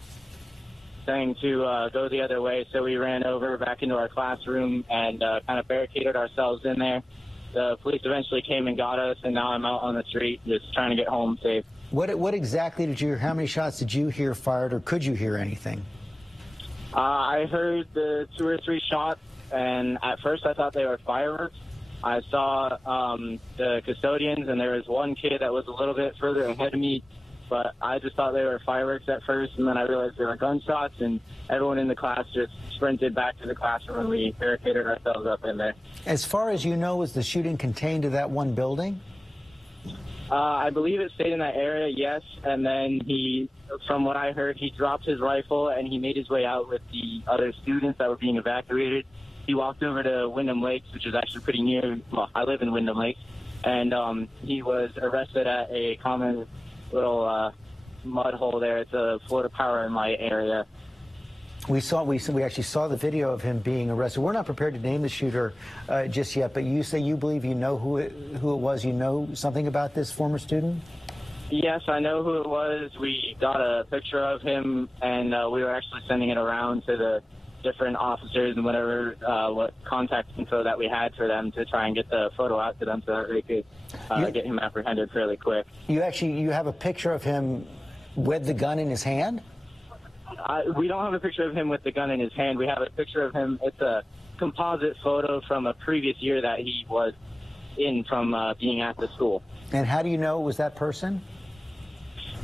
saying to go the other way. So we ran over back into our classroom and kind of barricaded ourselves in there. The police eventually came and got us, and now I'm out on the street just trying to get home safe. What exactly did you hear? How many shots did you hear fired, or could you hear anything? I heard the 2 or 3 shots, and at first I thought they were fireworks. I saw the custodians, and there was one kid that was a little bit further ahead of me, but I just thought they were fireworks at first, and then I realized they were gunshots, and everyone in the class just sprinted back to the classroom, and we barricaded ourselves up in there. As far as you know, was the shooting contained to that one building? I believe it stayed in that area, yes, and then from what I heard, he dropped his rifle and he made his way out with the other students that were being evacuated. He walked over to Wyndham Lakes, which is actually pretty near. Well, I live in Wyndham Lakes, and he was arrested at a common little mud hole there. It's a Florida Power and Light area. We actually saw the video of him being arrested. We're not prepared to name the shooter just yet, but you say you believe you know who it was. You know something about this former student? Yes, I know who it was. We got a picture of him, and we were actually sending it around to the different officers and whatever what contact info that we had for them to try and get the photo out to them so that they could get him apprehended fairly quick. You have a picture of him with the gun in his hand? We don't have a picture of him with the gun in his hand. We have a picture of him. It's a composite photo from a previous year that he was in from being at the school. And how do you know it was that person?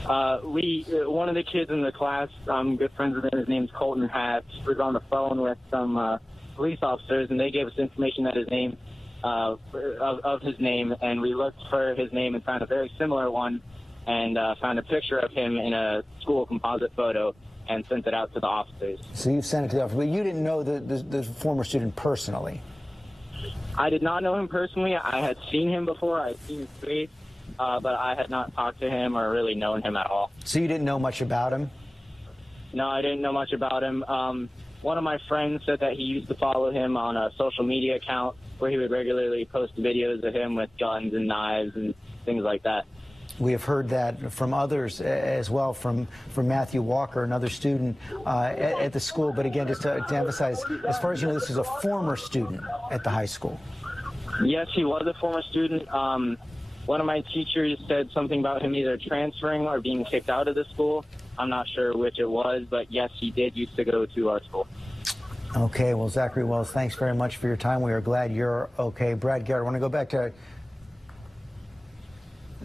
One of the kids in the class, I'm good friends with him, his name's Colton Hatch, was on the phone with some police officers, and they gave us information that his name, of his name, and we looked for his name and found a very similar one, and found a picture of him in a school composite photo and sent it out to the officers. So you sent it to the officers, but you didn't know the former student personally? I did not know him personally. I had seen him before. I had seen his face. But I had not talked to him or really known him at all. So you didn't know much about him? No, I didn't know much about him. One of my friends said that he used to follow him on a social media account where he would regularly post videos of him with guns and knives and things like that. We have heard that from others as well, from Matthew Walker, another student at the school. But again, just to emphasize, as far as you know, this is a former student at the high school. Yes, he was a former student. One of my teachers said something about him either transferring or being kicked out of the school. I'm not sure which it was, but yes, he did used to go to our school. Okay, well, Zachary Wells, thanks very much for your time. We are glad you're okay. Brad Garrett, I want to go back to...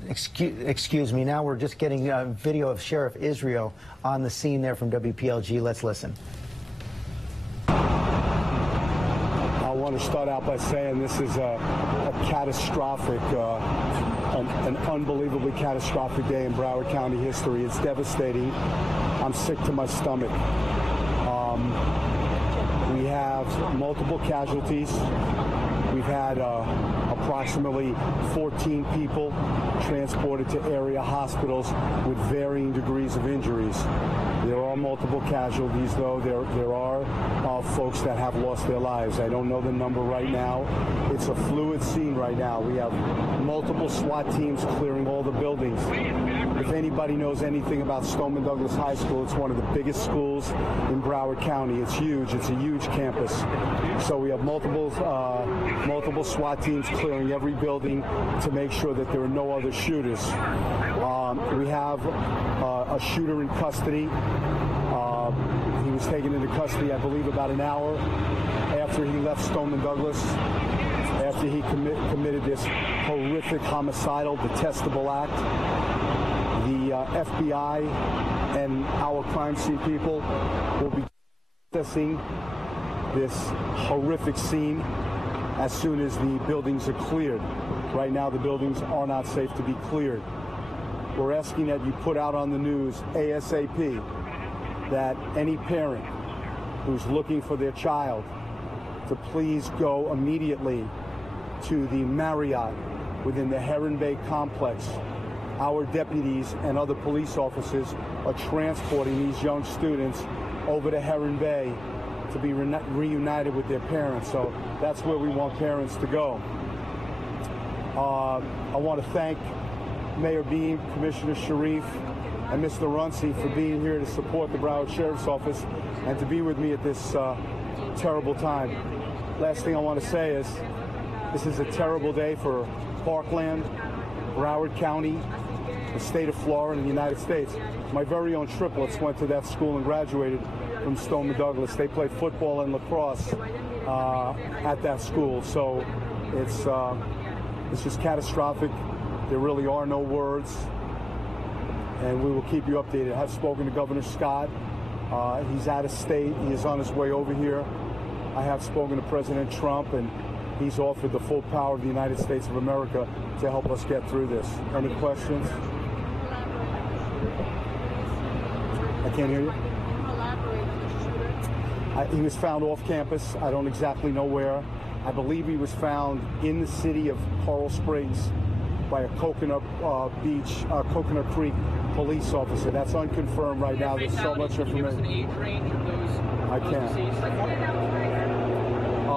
Excuse me, now we're just getting a video of Sheriff Israel on the scene there from WPLG. Let's listen. I want to start out by saying this is a catastrophic, an unbelievably catastrophic day in Broward County history. It's devastating. I'm sick to my stomach. We have multiple casualties. We've had approximately 14 people transported to area hospitals with varying degrees of injuries. There are multiple casualties, though. There are folks that have lost their lives. I don't know the number right now. It's a fluid scene right now. We have multiple SWAT teams clearing all the buildings. If anybody knows anything about Stoneman Douglas High School, it's one of the biggest schools in Broward County. It's huge. It's a huge campus. So we have multiple SWAT teams clearing every building to make sure that there are no other shooters. We have a shooter in custody. He was taken into custody, I believe, about an hour after he left Stoneman Douglas, after he committed this horrific, homicidal, detestable act. The FBI and our crime scene people will be assessing this horrific scene as soon as the buildings are cleared. Right now, the buildings are not safe to be cleared. We're asking that you put out on the news ASAP that any parent who's looking for their child to please go immediately to the Marriott within the Heron Bay complex. Our deputies and other police officers are transporting these young students over to Heron Bay to be reunited with their parents. So that's where we want parents to go. I want to thank Mayor Beam, Commissioner Sharif, and Mr. Runcie for being here to support the Broward Sheriff's Office and to be with me at this terrible time. Last thing I want to say is this is a terrible day for Parkland, Broward County, the state of Florida, and the United States. My very own triplets went to that school and graduated from Stoneman Douglas. They played football and lacrosse at that school. So it's just catastrophic. There really are no words, and we will keep you updated. I've spoken to Governor Scott. He's out of state. He is on his way over here. I have spoken to President Trump, and he's offered the full power of the United States of America to help us get through this. Any questions? I can't hear you. He was found off campus. I don't exactly know where. I believe he was found in the city of Coral Springs by a Coconut Creek police officer. That's unconfirmed right now. There's so much information. I can't.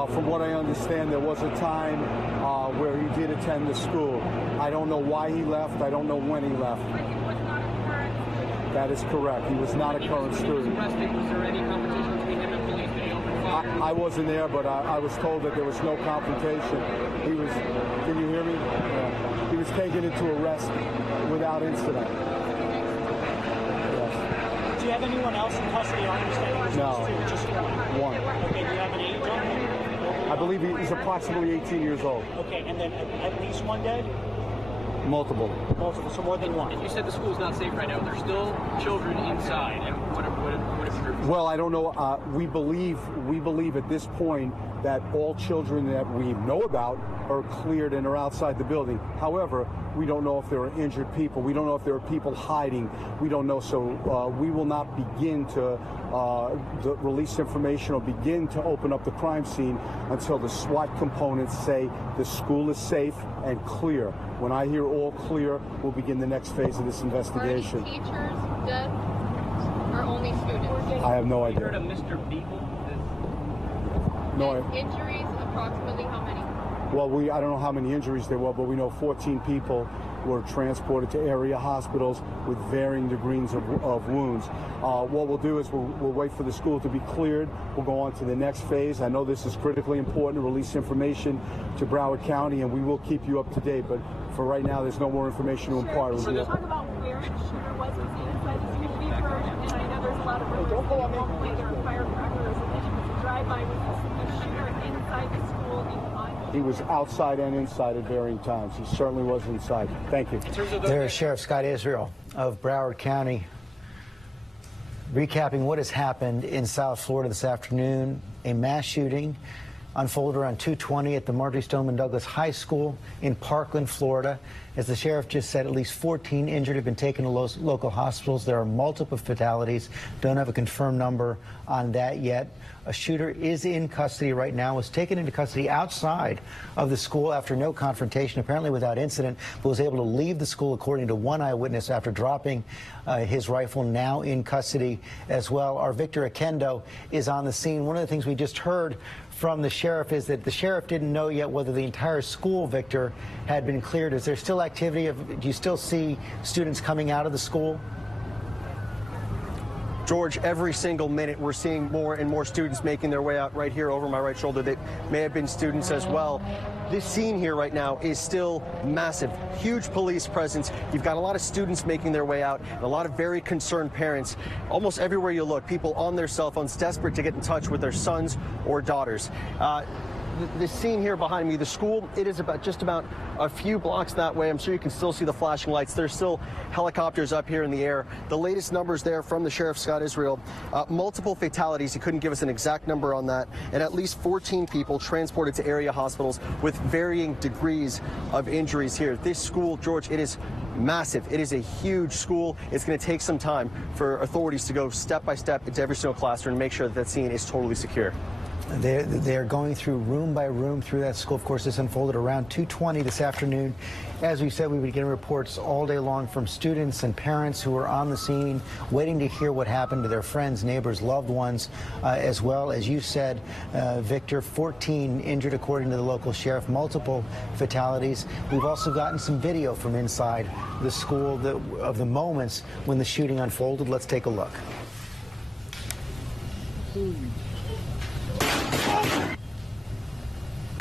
From what I understand, there was a time where he did attend the school. I don't know why he left. I don't know when he left. That is correct. He was not a current student. Was there any competition between him and police? Did he open fire? I wasn't there, but I was told that there was no confrontation. He was, can you hear me? Yeah. He was taken into arrest without incident. Do you have anyone else in custody? I understand No. Just one. Okay, do you have an age on him? I believe he's approximately 18 years old. Okay, and then at least one dead? Multiple. Multiple, so more than one. And you said the school's not safe right now. There's still children inside. And what if you're... Well, I don't know. We believe at this point that all children that we know about are cleared and are outside the building. However, we don't know if there are injured people. We don't know if there are people hiding. We don't know. So we will not begin to release information or begin to open up the crime scene until the SWAT components say the school is safe and clear. When I hear all clear, we'll begin the next phase of this investigation. Are any teachers dead or only students? I have no idea. You heard of Mr. Beagle? No. Injuries, approximately how many? Well, I don't know how many injuries there were, but we know 14 people were transported to area hospitals with varying degrees of wounds. What we'll do is we'll wait for the school to be cleared. We'll go on to the next phase. I know this is critically important to release information to Broward County, and we will keep you up to date. But for right now, there's no more information to impart. Talk about where the shooter was he inside the school? We've heard, and I know there's a lot of rumors that at one point there were firecrackers, and then it was a drive-by. Was the shooter inside the school? He was outside and inside at varying times. He certainly was inside. Thank you. There's Sheriff Scott Israel of Broward County recapping what has happened in South Florida this afternoon. A mass shooting unfolded around 2:20 at the Marjory Stoneman Douglas High School in Parkland, Florida. As the sheriff just said, at least 14 injured have been taken to local hospitals. There are multiple fatalities. Don't have a confirmed number on that yet. A shooter is in custody right now, was taken into custody outside of the school after no confrontation, apparently without incident, but was able to leave the school, according to one eyewitness, after dropping his rifle, now in custody as well. Our Victor Akendo is on the scene. One of the things we just heard from the sheriff is that the sheriff didn't know yet whether the entire school, Victor, had been cleared. Is there still activity? Do you still see students coming out of the school? George, every single minute we're seeing more and more students making their way out right here over my right shoulder that may have been students as well. This scene here right now is still massive. Huge police presence. You've got a lot of students making their way out and a lot of very concerned parents. Almost everywhere you look, people on their cell phones desperate to get in touch with their sons or daughters. The scene here behind me, the school, it is just about a few blocks that way. I'm sure you can still see the flashing lights. There's still helicopters up here in the air. The latest numbers there from the Sheriff Scott Israel, multiple fatalities. He couldn't give us an exact number on that. And at least 14 people transported to area hospitals with varying degrees of injuries here. This school, George, it is massive. It is a huge school. It's going to take some time for authorities to go step by step into every single classroom and make sure that that scene is totally secure. They're going through room by room through that school. Of course, this unfolded around 2:20 this afternoon. As we said, we would get reports all day long from students and parents who were on the scene, waiting to hear what happened to their friends, neighbors, loved ones, as well. As you said, Victor, 14 injured according to the local sheriff, multiple fatalities. We've also gotten some video from inside the school of the moments when the shooting unfolded. Let's take a look.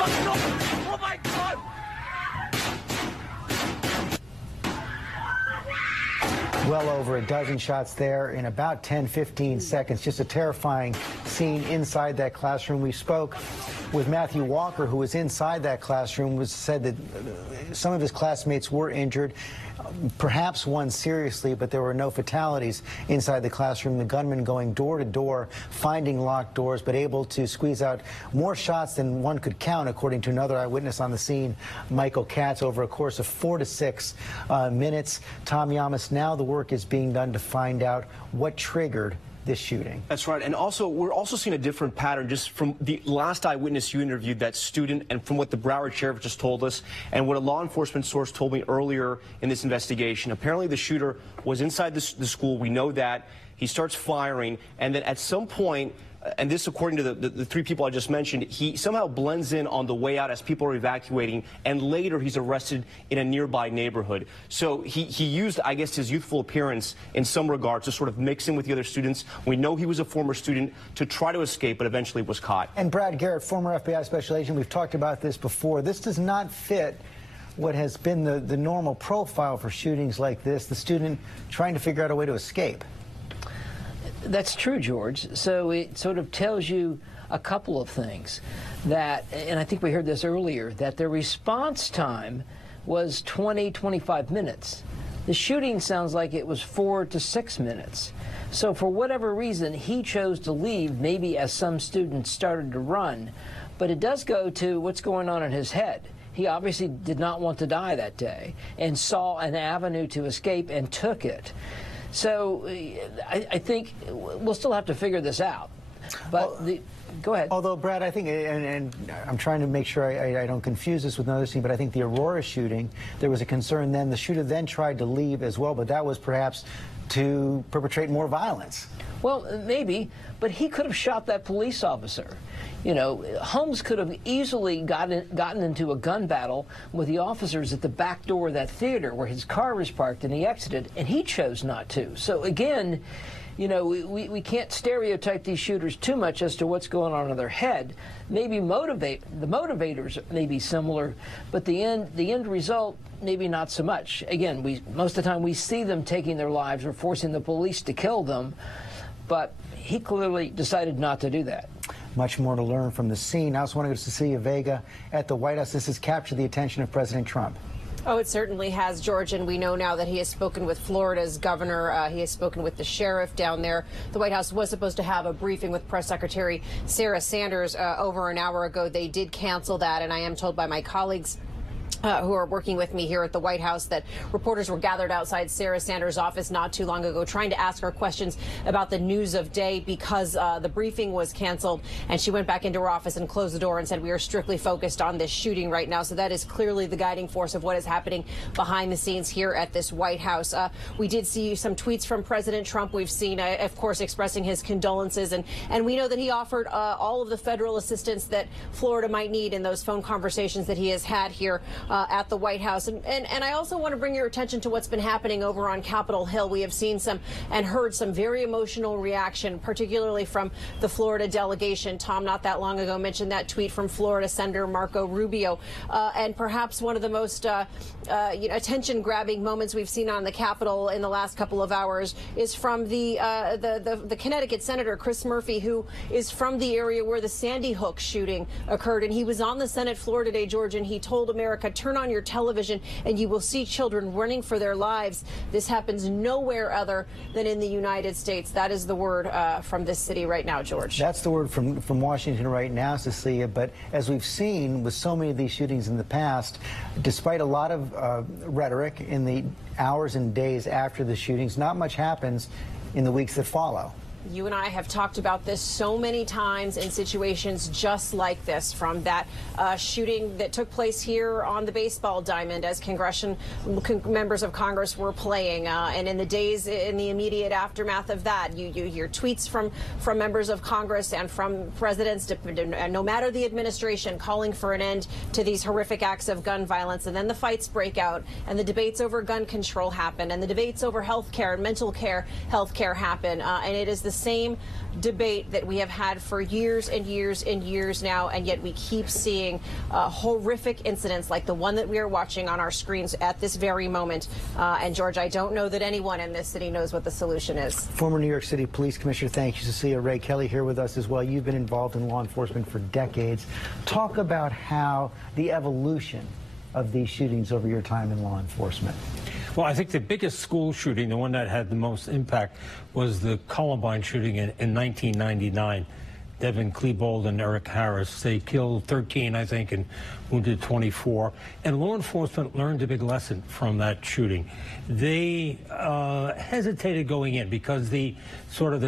Oh my God! Well over a dozen shots there in about 10-15 seconds. Just a terrifying scene inside that classroom. We spoke with Matthew Walker, who was inside that classroom, said that some of his classmates were injured, perhaps one seriously, but there were no fatalities inside the classroom. The gunman going door to door, finding locked doors, but able to squeeze out more shots than one could count, according to another eyewitness on the scene, Michael Katz, over a course of 4 to 6 minutes. Tom Yamas, now the work is being done to find out what triggered this shooting. That's right. And also, we're also seeing a different pattern just from the last eyewitness you interviewed, that student, and from what the Broward Sheriff just told us, and what a law enforcement source told me earlier in this investigation. Apparently, the shooter was inside the school. We know that. He starts firing, and then at some point, and this according to the three people I just mentioned, he somehow blends in on the way out as people are evacuating, and later he's arrested in a nearby neighborhood. So he used, I guess, his youthful appearance in some regards to sort of mix in with the other students. We know he was a former student to try to escape, but eventually was caught. And Brad Garrett, former FBI special agent, we've talked about this before. This does not fit what has been the normal profile for shootings like this, the student trying to figure out a way to escape. That's true, George. So it sort of tells you a couple of things. That, and I think we heard this earlier, that the response time was 20-25 minutes. The shooting sounds like it was 4 to 6 minutes. So for whatever reason, he chose to leave, maybe as some students started to run. But it does go to what's going on in his head. He obviously did not want to die that day and saw an avenue to escape and took it. So I think we'll still have to figure this out. But go ahead. Although, Brad, I think, and I'm trying to make sure I don't confuse this with another scene, but I think the Aurora shooting, there was a concern then. The shooter then tried to leave as well, but that was perhaps to perpetrate more violence. Well, maybe, but he could have shot that police officer. You know, Holmes could have easily gotten into a gun battle with the officers at the back door of that theater where his car was parked, and he exited, and he chose not to. So again, you know, we can't stereotype these shooters too much as to what's going on in their head. Maybe the motivators may be similar, but the end result, maybe not so much. Again, most of the time we see them taking their lives or forcing the police to kill them, but he clearly decided not to do that. Much more to learn from the scene. I also want to go to Cecilia Vega at the White House. This has captured the attention of President Trump. Oh, it certainly has, George, and we know now that he has spoken with Florida's governor. He has spoken with the sheriff down there. The White House was supposed to have a briefing with Press Secretary Sarah Sanders over an hour ago. They did cancel that, and I am told by my colleagues who are working with me here at the White House that reporters were gathered outside Sarah Sanders' office not too long ago trying to ask her questions about the news of day because the briefing was canceled, and she went back into her office and closed the door and said, we are strictly focused on this shooting right now. So that is clearly the guiding force of what is happening behind the scenes here at this White House. We did see some tweets from President Trump. We've seen, of course, expressing his condolences, and we know that he offered all of the federal assistance that Florida might need in those phone conversations that he has had here at the White House. And I also want to bring your attention to what's been happening over on Capitol Hill. We have seen some and heard some very emotional reaction, particularly from the Florida delegation. Tom, not that long ago, mentioned that tweet from Florida Senator Marco Rubio. And perhaps one of the most attention-grabbing moments we've seen on the Capitol in the last couple of hours is from the Connecticut Senator Chris Murphy, who is from the area where the Sandy Hook shooting occurred. And he was on the Senate floor today, George, and he told America, turn on your television and you will see children running for their lives. This happens nowhere other than in the United States. That is the word from this city right now, George. That's the word from Washington right now, Cecilia. But as we've seen with so many of these shootings in the past, despite a lot of rhetoric in the hours and days after the shootings, not much happens in the weeks that follow. You and I have talked about this so many times in situations just like this, from that shooting that took place here on the baseball diamond as members of Congress were playing. And in the days in the immediate aftermath of that, you hear tweets from members of Congress and from presidents, no matter the administration, calling for an end to these horrific acts of gun violence. And then the fights break out and the debates over gun control happen and the debates over health care and mental health care happen. And it is the same debate that we have had for years and years and years now, and yet we keep seeing horrific incidents like the one that we are watching on our screens at this very moment. And George, I don't know that anyone in this city knows what the solution is. Former New York City Police Commissioner, thank you. Cecilia Ray Kelly here with us as well. You've been involved in law enforcement for decades. Talk about how the evolution of these shootings over your time in law enforcement. Well, I think the biggest school shooting, the one that had the most impact, was the Columbine shooting in 1999. Devin Klebold and Eric Harris. They killed 13, I think, and wounded 24. And law enforcement learned a big lesson from that shooting. They hesitated going in because the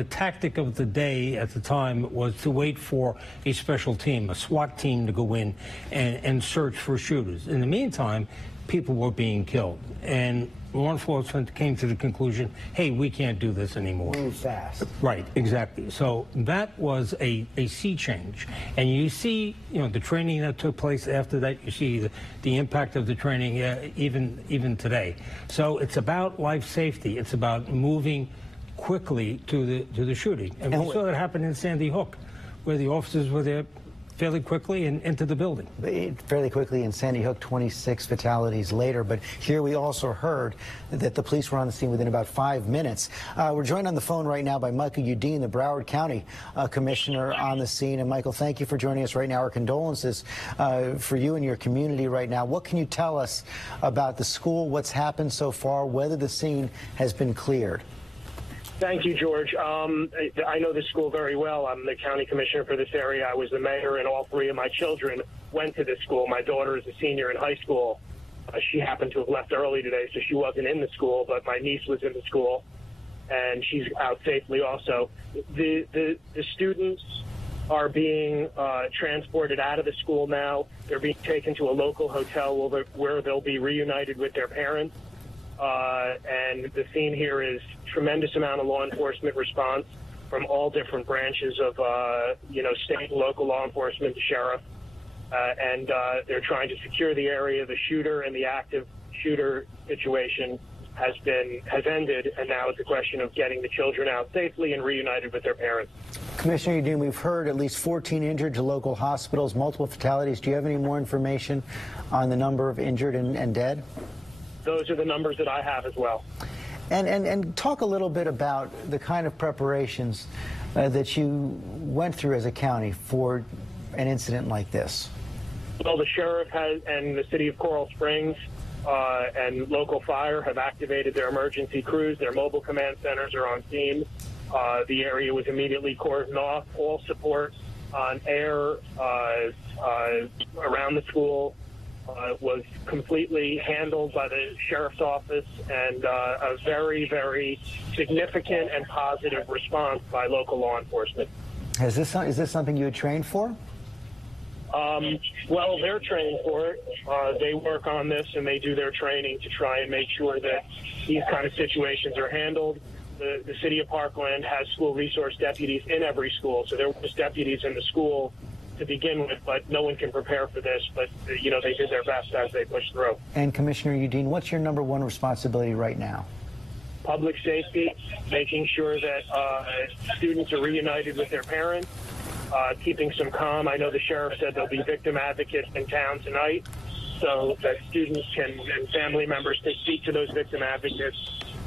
tactic of the day at the time was to wait for a special team, a SWAT team, to go in and search for shooters. In the meantime, people were being killed. And law enforcement came to the conclusion, hey, we can't do this anymore. Move fast. Right, exactly. So that was a sea change. And you see, the training that took place after that. You see the impact of the training even today. So it's about life safety. It's about moving quickly to the shooting. And we saw that happen in Sandy Hook, where the officers were there fairly quickly and into the building. Fairly quickly in Sandy Hook, 26 fatalities later. But here we also heard that the police were on the scene within about 5 minutes. We're joined on the phone right now by Michael Udine, the Broward County Commissioner, on the scene. And Michael, thank you for joining us right now. Our condolences for you and your community right now. What can you tell us about the school, what's happened so far, whether the scene has been cleared? Thank you, George. I know this school very well. I'm the county commissioner for this area. I was the mayor, and all three of my children went to this school. My daughter is a senior in high school. She happened to have left early today, so she wasn't in the school, but my niece was in the school, and she's out safely also. The students are being transported out of the school now. They're being taken to a local hotel where they'll be reunited with their parents. And the scene here is tremendous amount of law enforcement response. from all different branches of, state and local law enforcement, the sheriff, and they're trying to secure the area. The shooter and the active shooter situation has ended, and now it's a question of getting the children out safely and reunited with their parents. Commissioner Udine, we've heard at least 14 injured to local hospitals, multiple fatalities. Do you have any more information on the number of injured and dead? Those are the numbers that I have as well. And talk a little bit about the kind of preparations that you went through as a county for an incident like this. Well, the sheriff and the city of Coral Springs and local fire have activated their emergency crews. Their mobile command centers are on scene. The area was immediately cordoned off. All support on air around the school was completely handled by the sheriff's office, and a very, very significant and positive response by local law enforcement. Is this something you had trained for? Well, they're trained for it. They work on this, and they do their training to try and make sure that these kind of situations are handled. The city of Parkland has school resource deputies in every school, so there was deputies in the school to begin with, but no one can prepare for this. But, they did their best as they pushed through. And Commissioner Udine, what's your number one responsibility right now? Public safety, making sure that students are reunited with their parents, keeping some calm. I know the sheriff said there'll be victim advocates in town tonight, so that students and family members can speak to those victim advocates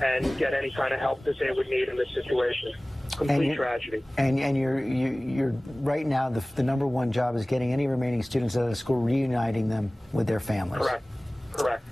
and get any kind of help that they would need in this situation. Complete tragedy. And you're right now, the number one job is getting any remaining students out of the school, reuniting them with their families. Correct.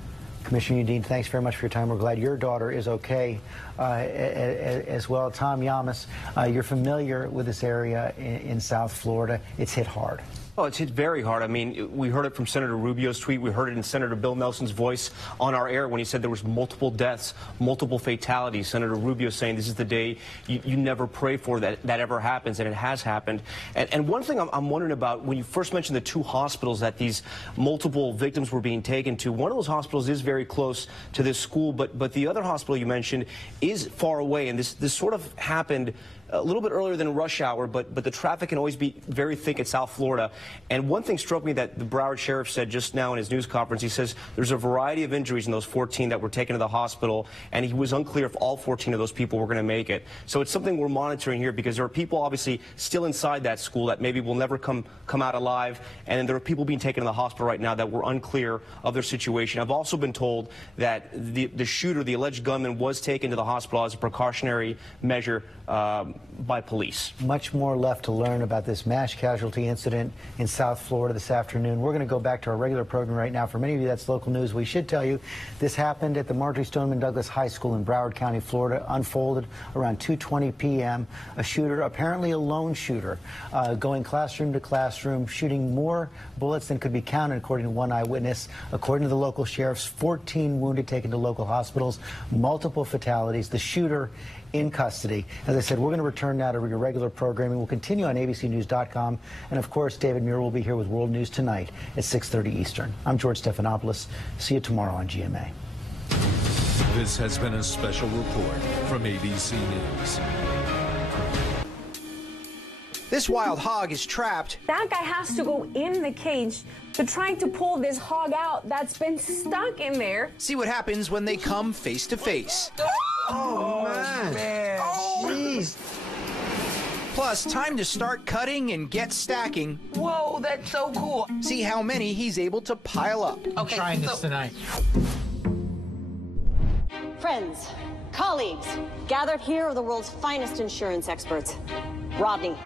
Commissioner Udine, thanks very much for your time. We're glad your daughter is okay as well. Tom Yamas, you're familiar with this area in South Florida. It's hit hard. Oh, it's hit very hard. I mean, we heard it from Senator Rubio's tweet. We heard it in Senator Bill Nelson's voice on our air when he said there was multiple deaths, multiple fatalities. Senator Rubio saying this is the day you never pray for that ever happens, and it has happened. And one thing I'm wondering about, when you first mentioned the two hospitals that these multiple victims were being taken to, one of those hospitals is very close to this school, but the other hospital you mentioned is far away, and this sort of happened a little bit earlier than rush hour, but the traffic can always be very thick in South Florida. And one thing struck me that the Broward Sheriff said just now in his news conference. He says there's a variety of injuries in those 14 that were taken to the hospital, and he was unclear if all 14 of those people were going to make it. So it's something we're monitoring here, because there are people obviously still inside that school that maybe will never come out alive, and then there are people being taken to the hospital right now that were unclear of their situation. I've also been told that the shooter, the alleged gunman, was taken to the hospital as a precautionary measure by police. Much more left to learn about this mass casualty incident in South Florida this afternoon. We're going to go back to our regular program right now. For many of you, that's local news. We should tell you this happened at the Marjorie Stoneman Douglas High School in Broward County, Florida, unfolded around 2:20 p.m. A shooter, apparently a lone shooter, going classroom to classroom, shooting more bullets than could be counted, according to one eyewitness. According to the local sheriffs, 14 wounded taken to local hospitals, multiple fatalities. The shooter in custody. As I said, we're going to return now to your regular programming. We'll continue on abcnews.com. And, of course, David Muir will be here with World News Tonight at 6:30 Eastern. I'm George Stephanopoulos. See you tomorrow on GMA. This has been a special report from ABC News. This wild hog is trapped. That guy has to go in the cage to try to pull this hog out that's been stuck in there. See what happens when they come face to face. Oh, man. Jeez. Plus, time to start cutting and get stacking. Whoa, that's so cool. See how many he's able to pile up. Okay, trying this tonight. Friends, colleagues, gathered here are the world's finest insurance experts. Rodney.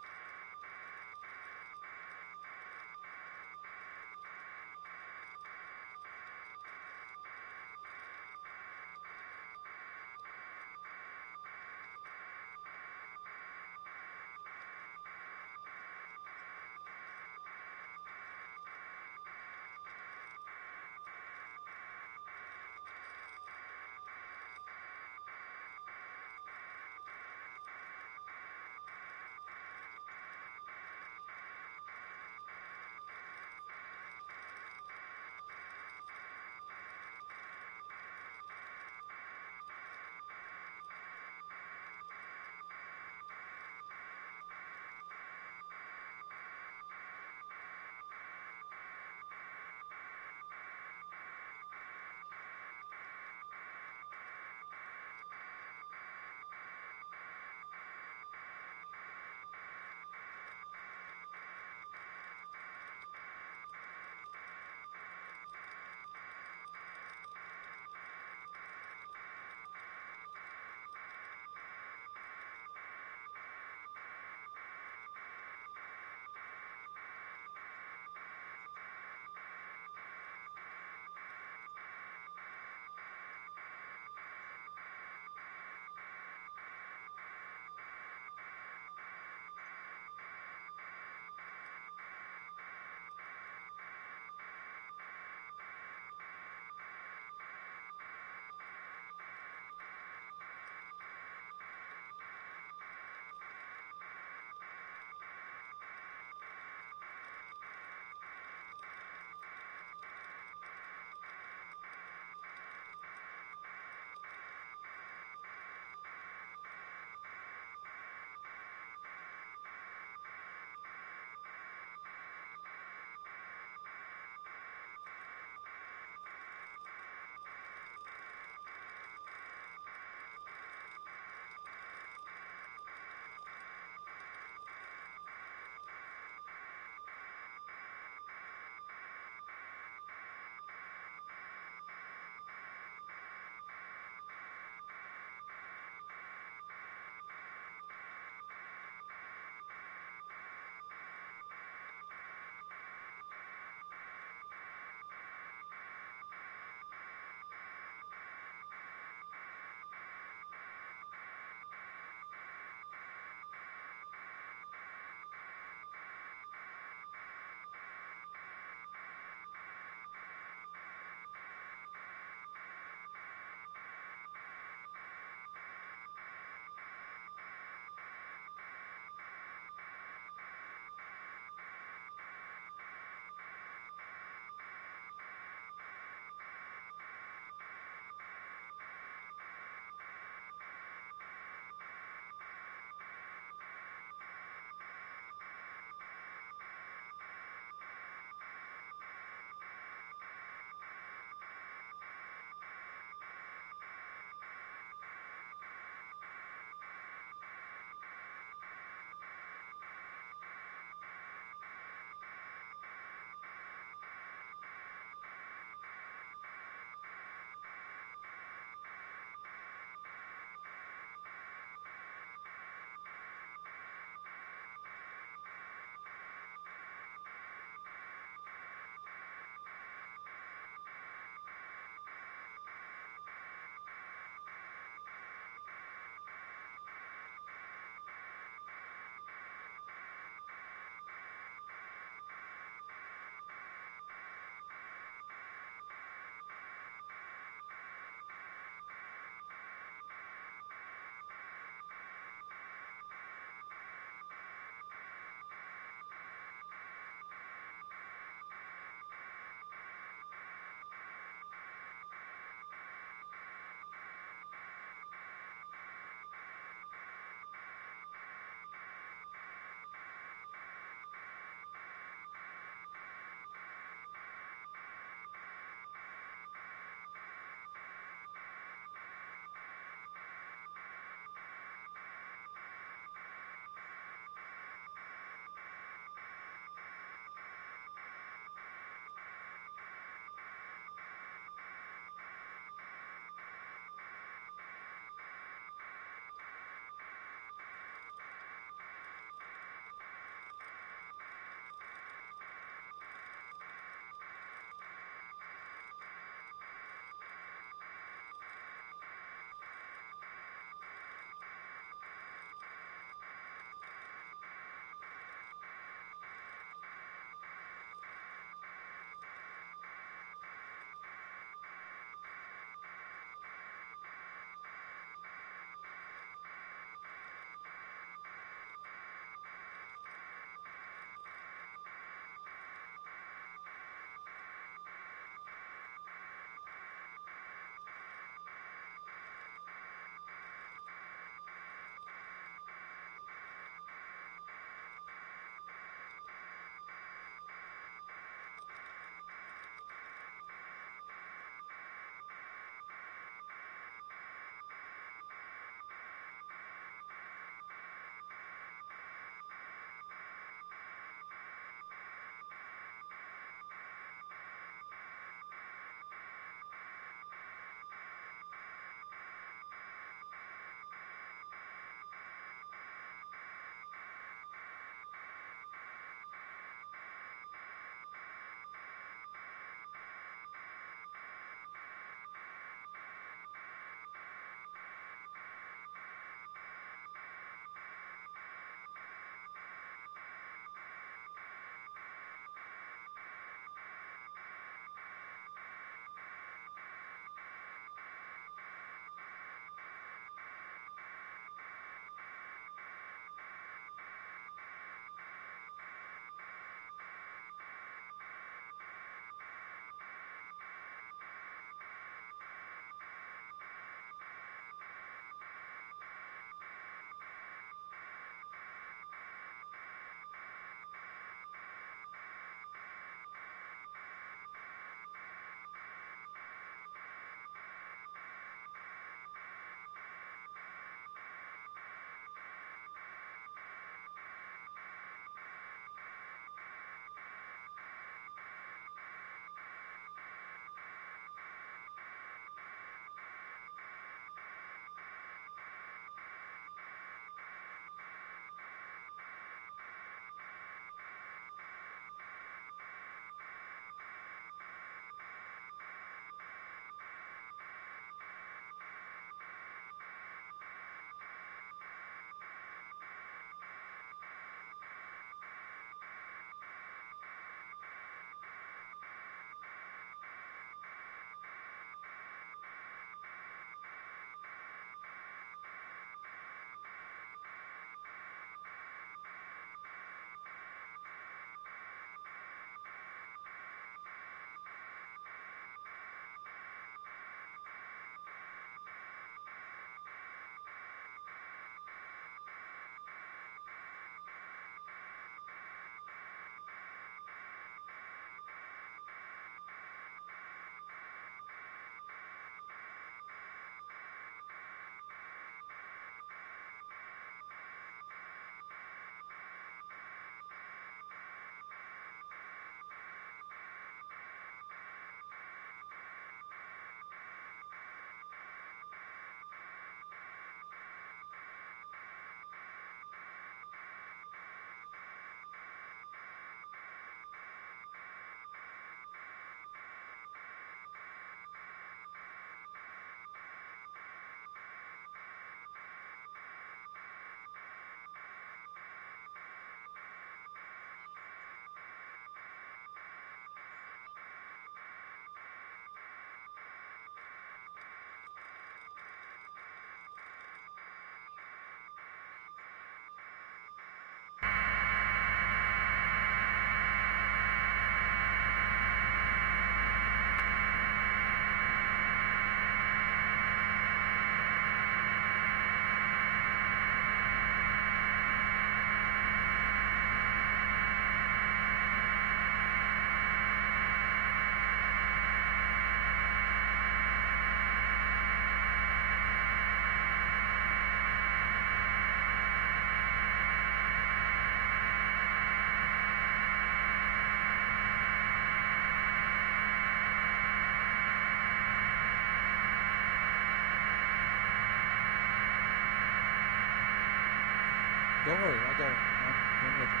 Don't worry, I got it. I'm looking.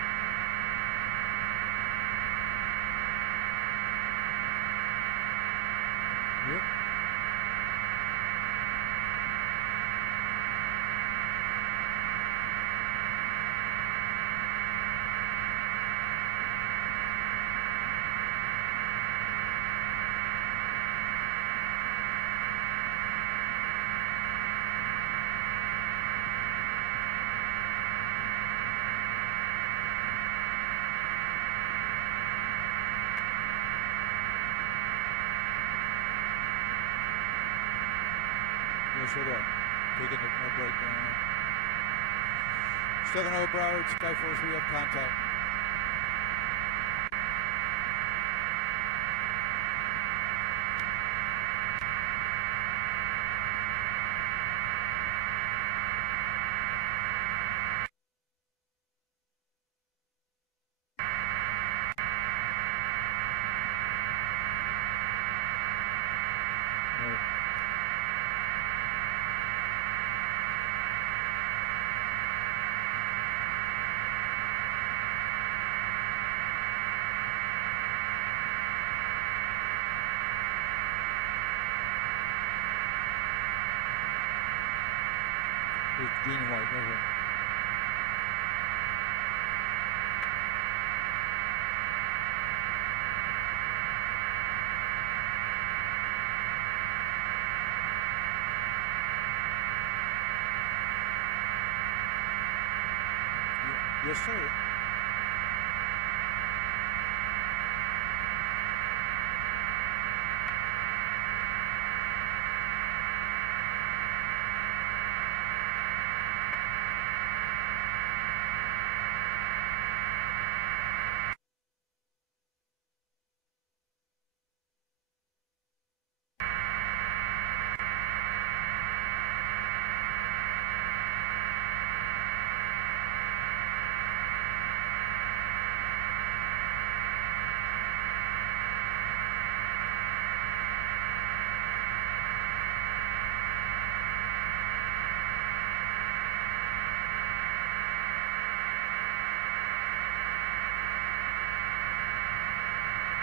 Yep. Yes, hold on. Taking a break now. 7-0 Broward, Skyforce, we have contact. It's green and white, right here. Yes, sir.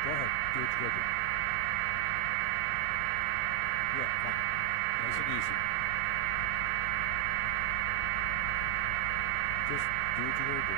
Go ahead, do what you gotta do. Yeah, fine. Nice and easy. Just do what you gotta do.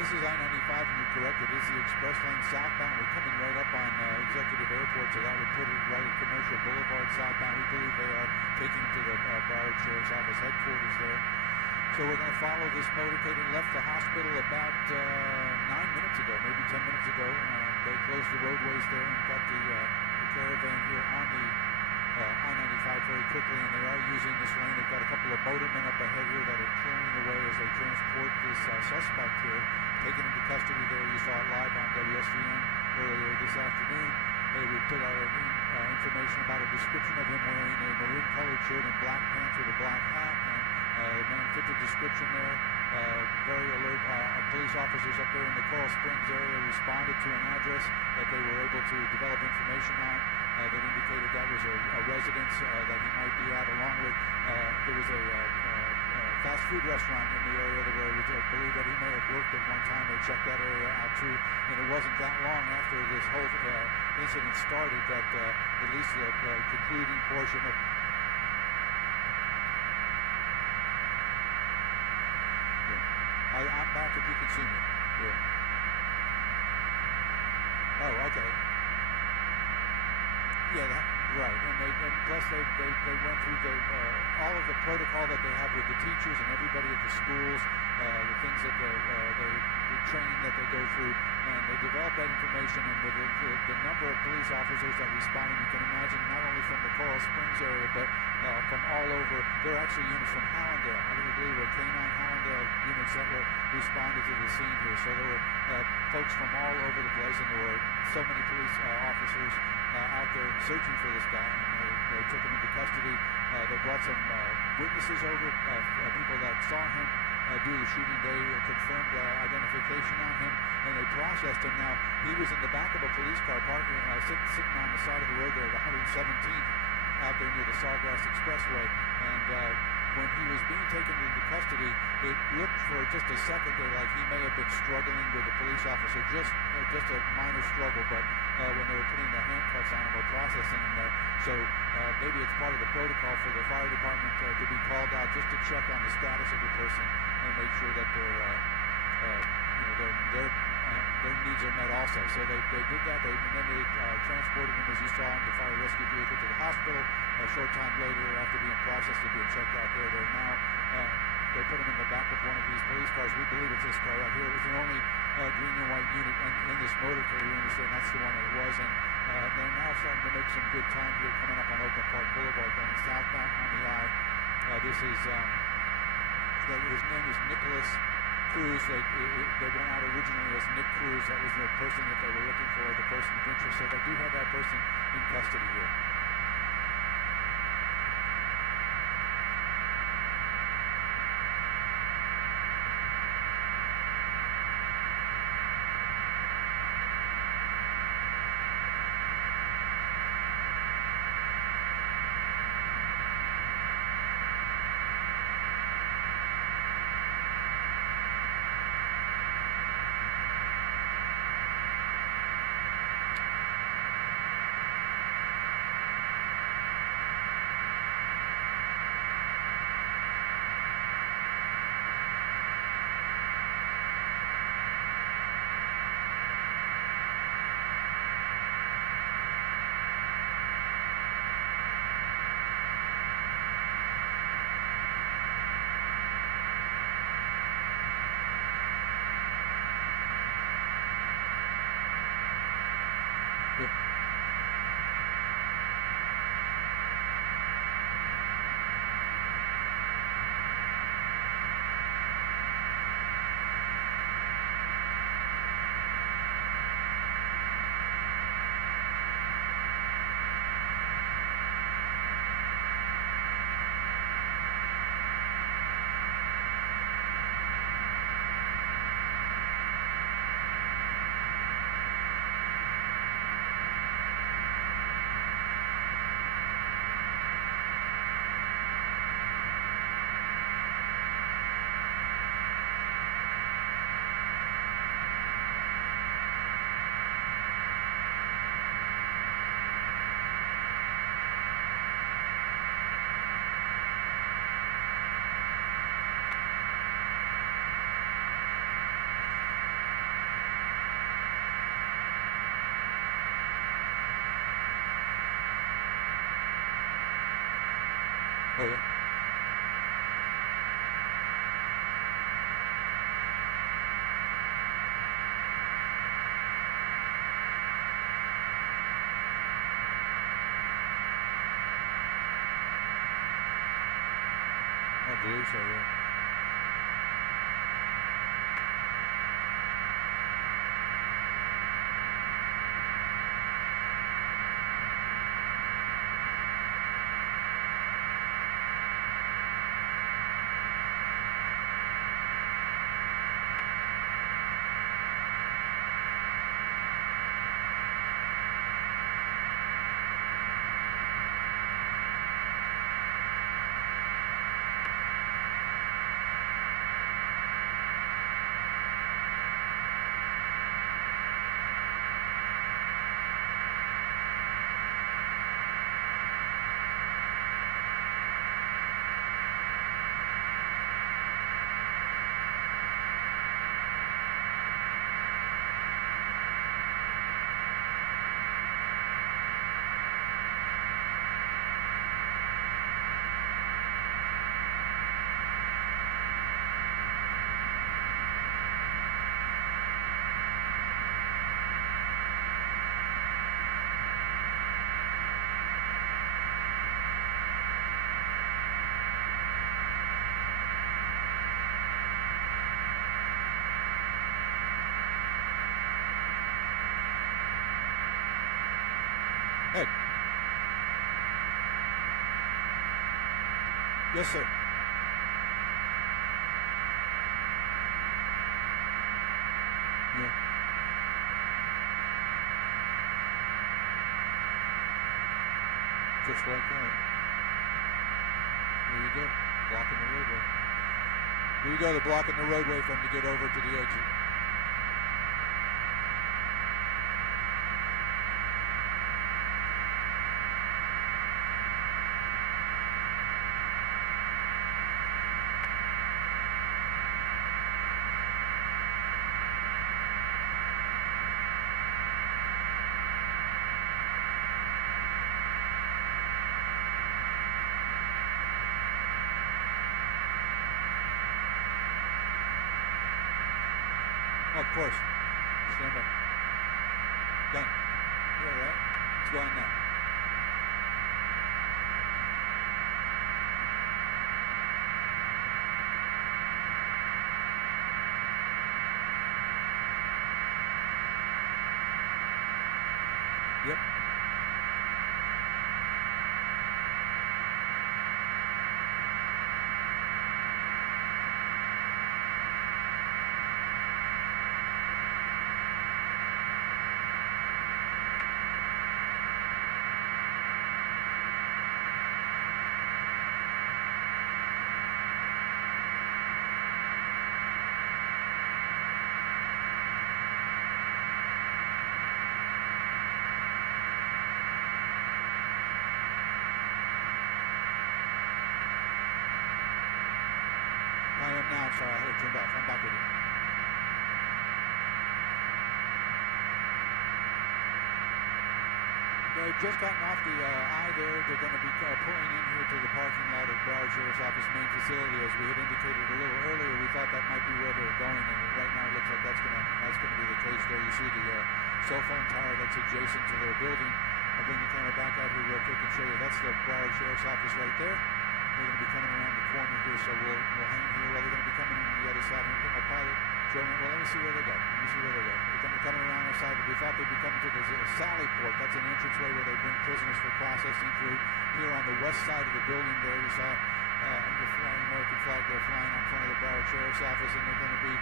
This is I-95, and you're correct. It is the express lane southbound. We're coming right up on Executive Airport, so that would put it right at Commercial Boulevard southbound. We believe they are taking him to the Broward Sheriff's Office headquarters there. So we're going to follow this motorcade. It left the hospital about 9 minutes ago, maybe 10 minutes ago. They closed the roadways there and got the caravan here on the I-95 very quickly, and they are using this lane. They've got a couple of motormen up ahead here that are clearing the way as they transport this suspect here, taken into custody there. You saw it live on WSVN earlier this afternoon. They would put out information about a description of him wearing a maroon-colored shirt and black pants with a black hat, and the man fit the description there. Very alert. Police officers up there in the Coral Springs area responded to an address that they were able to develop information on that indicated that was a residence that he might be at, along with there was a fast food restaurant in the area where it was believed that he may have worked at one time. They checked that area out too, and it wasn't that long after this whole incident started that at least the concluding portion of I'm back if you can see me. Yeah. Oh, okay. Yeah, right. And plus they went through all of the protocol that they have with the teachers and everybody at the schools, the things that the training that they go through, and they developed that information. And with the number of police officers that responded, you can imagine not only from the Coral Springs area, but from all over. There are actually units from Hallandale. I believe were canine Hallandale units that were responded to the scene here. So there were folks from all over the place, and there were so many police officers out there searching for this guy, and they took him into custody. They brought some witnesses over, people that saw him do the shooting. They confirmed identification on him, and they processed him. Now, he was in the back of a police car parking, sitting on the side of the road there at 117th, out there near the Sawgrass Expressway, and when he was being taken into custody, it looked for just a second there like he may have been struggling with a police officer, just a minor struggle, but when they were putting the handcuffs on him or processing him there. So maybe it's part of the protocol for the fire department to be called out just to check on the status of the person and make sure that their needs are met also. So they did that, and then they transported him, as you saw, in the fire rescue vehicle to the hospital. A short time later, after being processed and being checked out there, they're now, they put him in the back of one of these police cars. We believe it's this car right here. It was the only green and white unit in this motorcade. We understand that's the one it was, and they're now starting to make some good time here coming up on Oakland Park Boulevard, going southbound on the I. This is, his name is Nicholas Cruz. They went out originally as Nick Cruz. That was the person that they were looking for, the person of interest. So they do have that person in custody here. Oh, yeah. I believe so, yeah. Ed. Yes, sir. Yeah. Just like that. There you go. Blocking the roadway. Here you go. They're blocking the roadway for him to get over to the exit. Of course. Stand up. Done. You're all right. It's going now. Yep. I am now. Sorry, I had it turned off. I'm back with you. They've just gotten off the I there. They're going to be pulling in here to the parking lot of Broward Sheriff's Office main facility. As we had indicated a little earlier, we thought that might be where they were going, and right now it looks like that's going to be the case there. You see the cell phone tower that's adjacent to their building. I'll bring the camera back out here real quick and show you. That's the Broward Sheriff's Office right there. They're going to be coming around the corner here, so we'll hang here. Well, they're going to be coming in on the other side. I'm going to put my pilot drone. Well, let me see where they go. They're going to be coming around our side. We thought they'd be coming to the Sally Port. That's an entranceway where they bring prisoners for processing through. Here on the west side of the building there, you saw the American flag there flying out in front of the Broward Sheriff's Office, and they're going to be,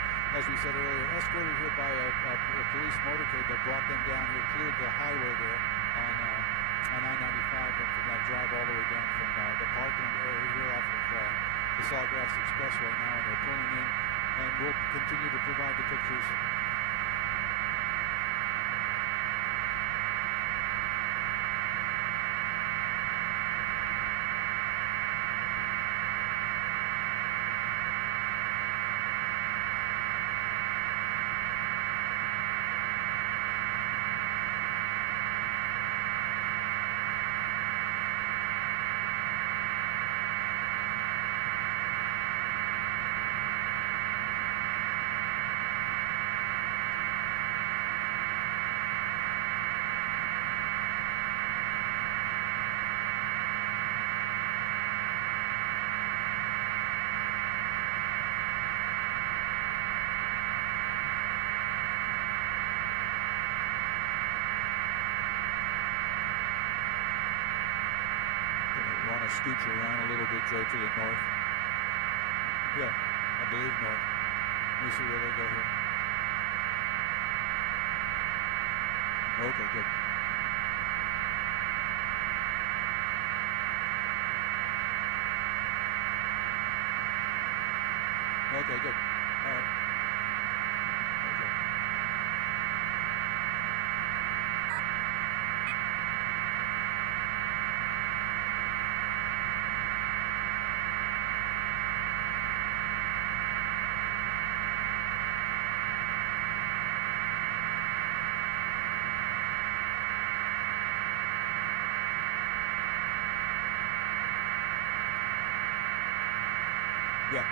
as we said earlier, escorted here by a police motorcade that brought them down here, cleared the highway there on I-95, and from that drive all the way down from the Parkland area here off of the Sawgrass Expressway now, and they're pulling in, and we'll continue to provide the pictures. scooch around a little bit, Joe, to the north. Yeah, I believe north. Let me see where they go here. Okay, good. Okay, good. All right. Okay. Yeah.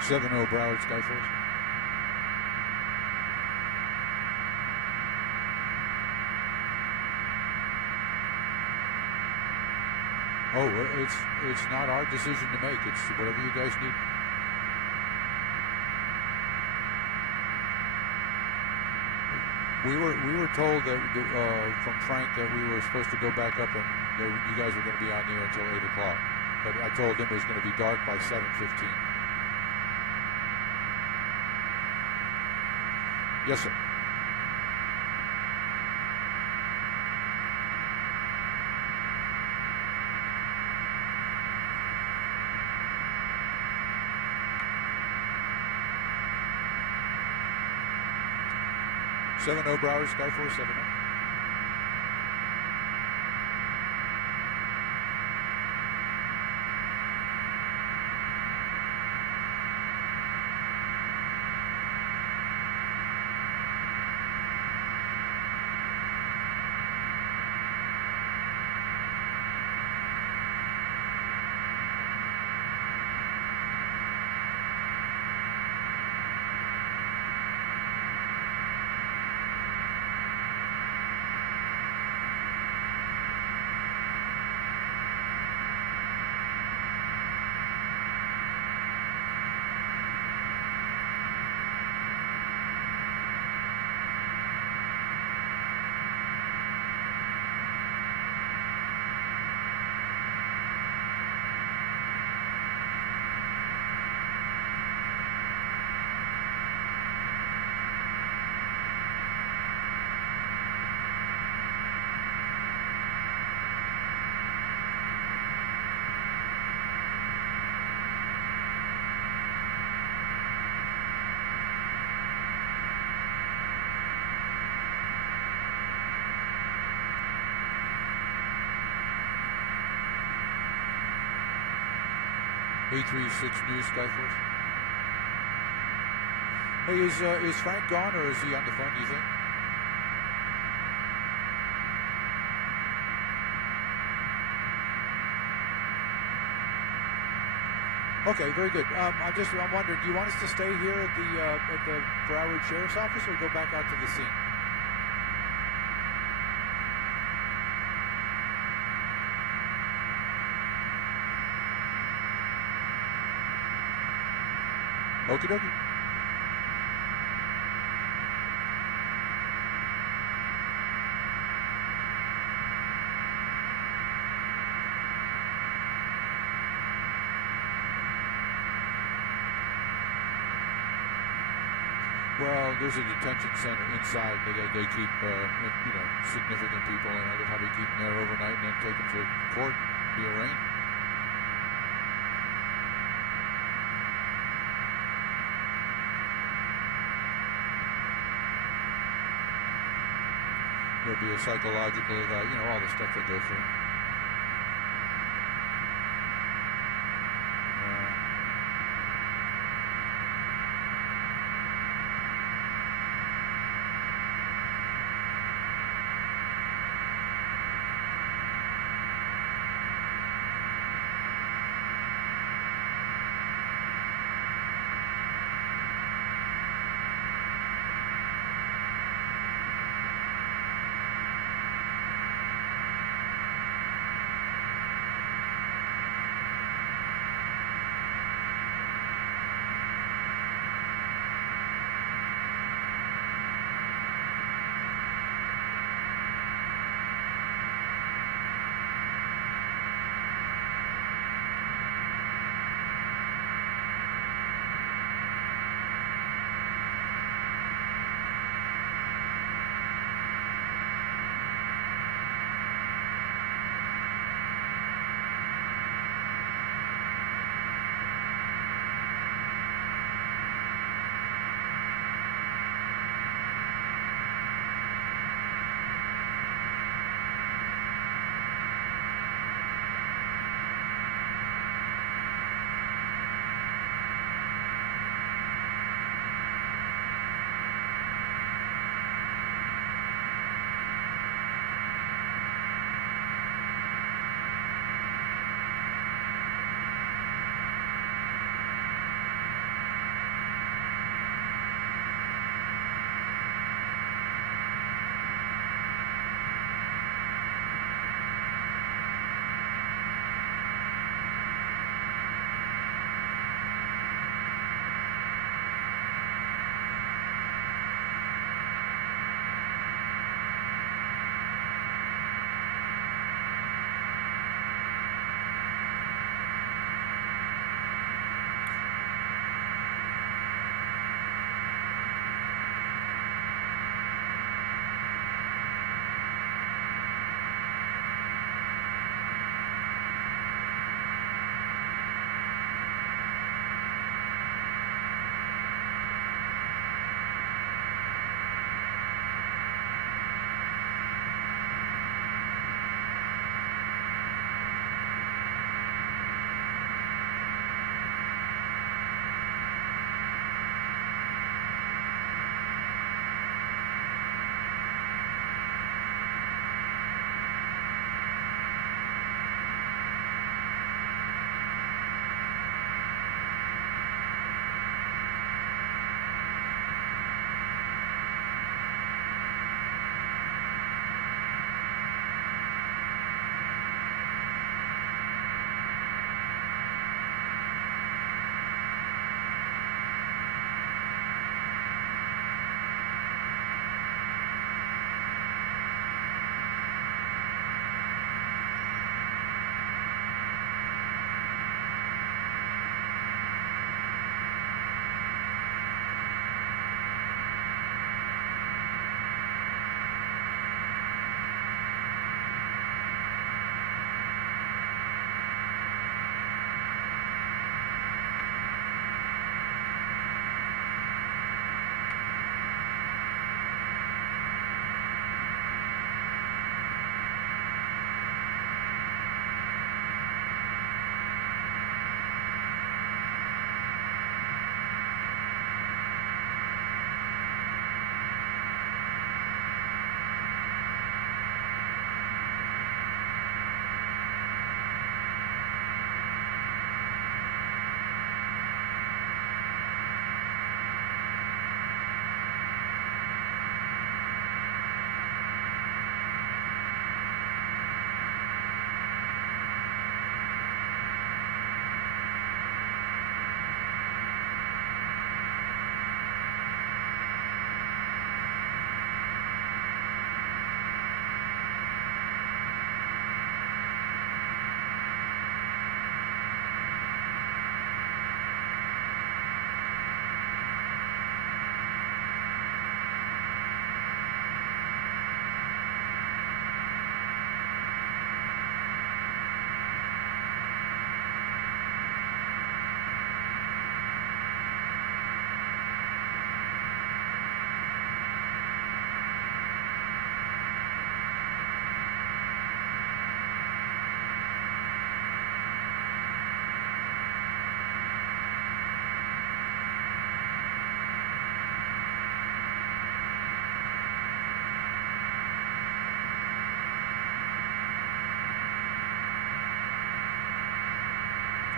7-0 Broward Skyforce. Oh, it's not our decision to make. It's whatever you guys need. We were told that from Frank that we were supposed to go back up and you guys were going to be on the air until 8 o'clock. But I told him it was going to be dark by 7:15. Yes, sir. Seven O Broward Skyforce 7-0. A36 News Skyforce. Hey, is Frank gone or is he on the phone, do you think? Okay, very good. I'm wondering, do you want us to stay here at the Broward Sheriff's Office or go back out to the scene? Okie dokie. Well, there's a detention center inside. They keep significant people, and they'll probably keep them there overnight and then take them to court, be arraigned. There'll be a psychological, all the stuff they go through.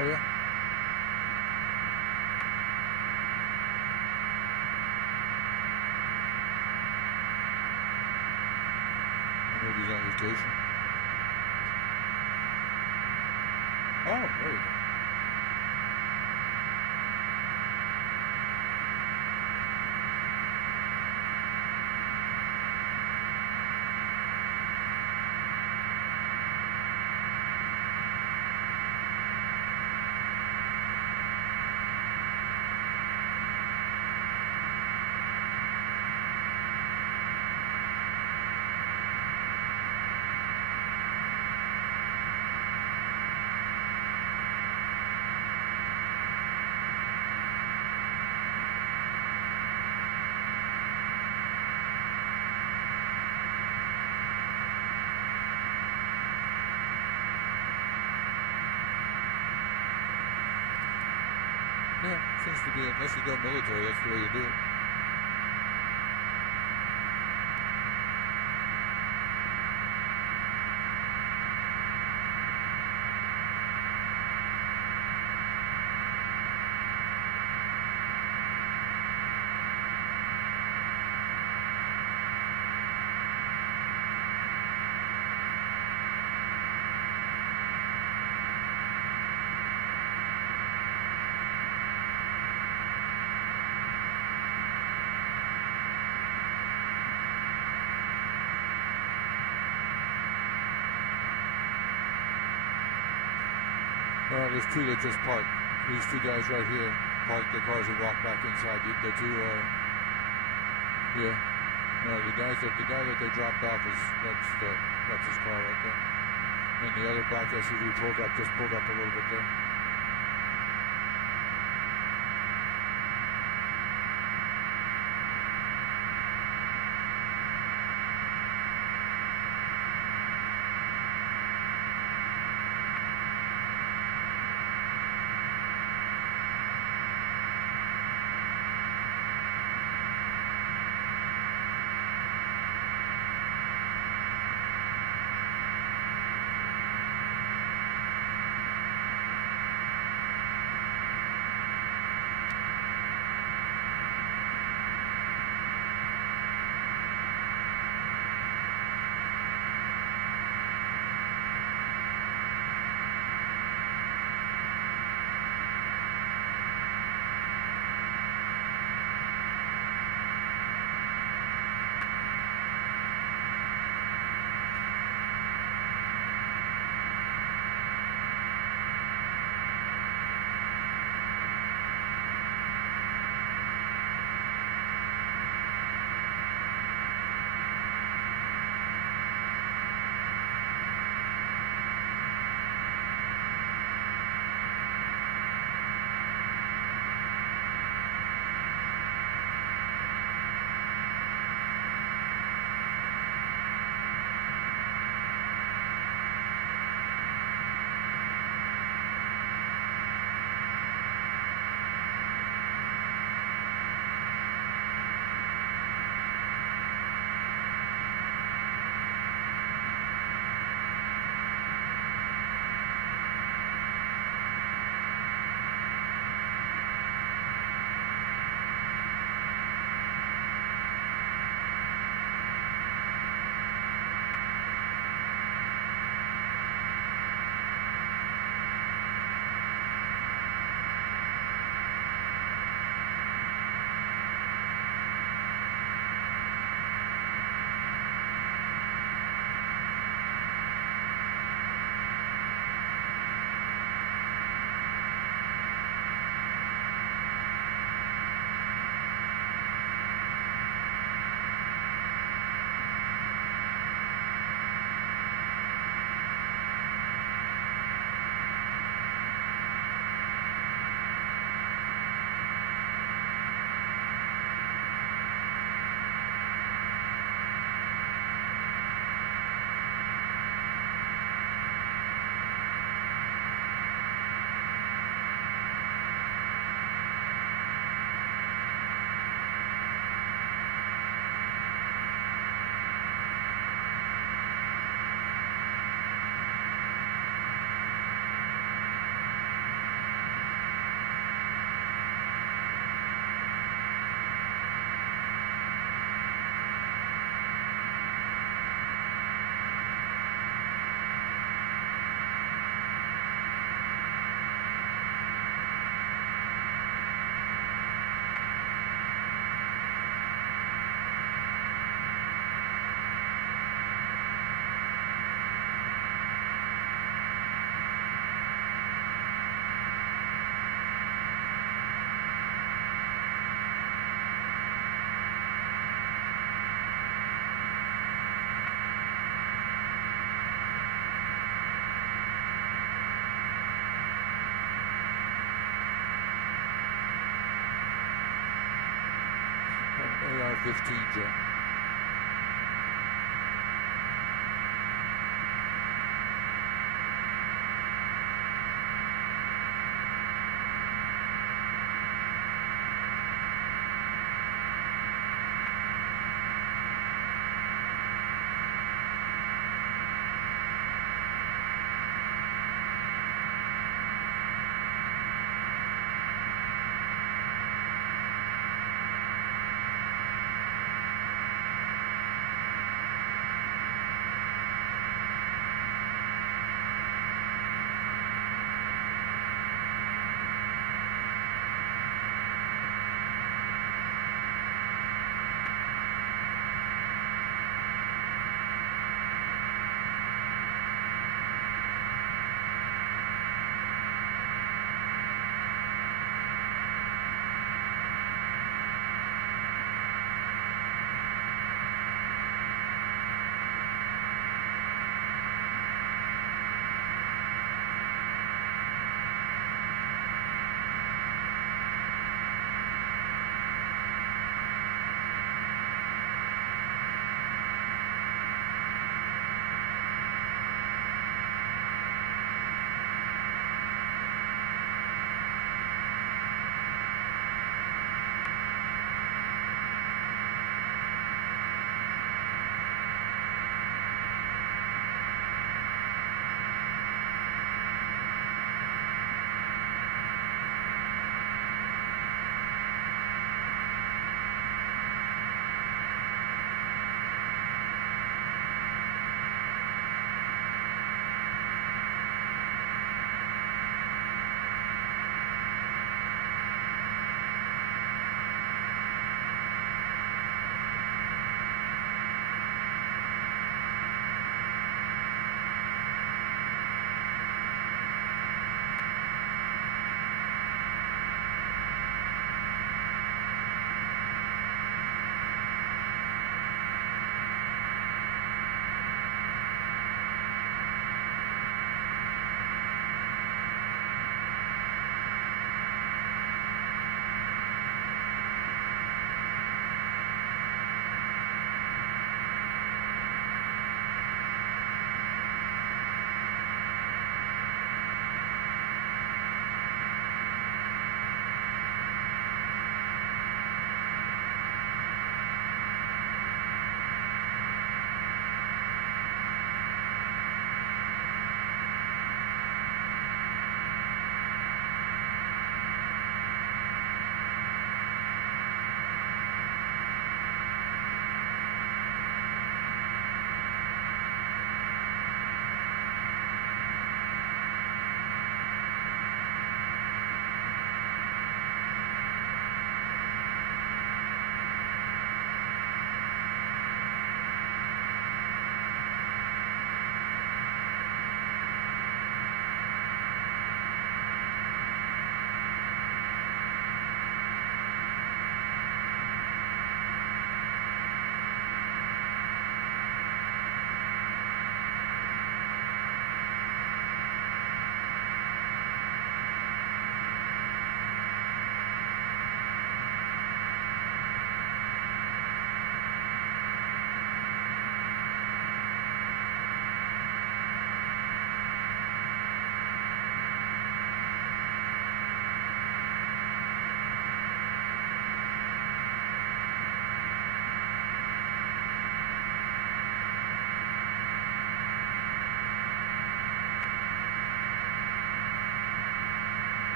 Oh, yeah. Maybe he's on vacation. Oh, there you go. Yeah, seems to be, unless you go military, that's the way you do it. Well, there's two that just parked. These two guys right here parked their cars and walked back inside. The two, yeah. No, the guy that they dropped off that's his car right there. And the other black SUV just pulled up a little bit there. 15, Joe.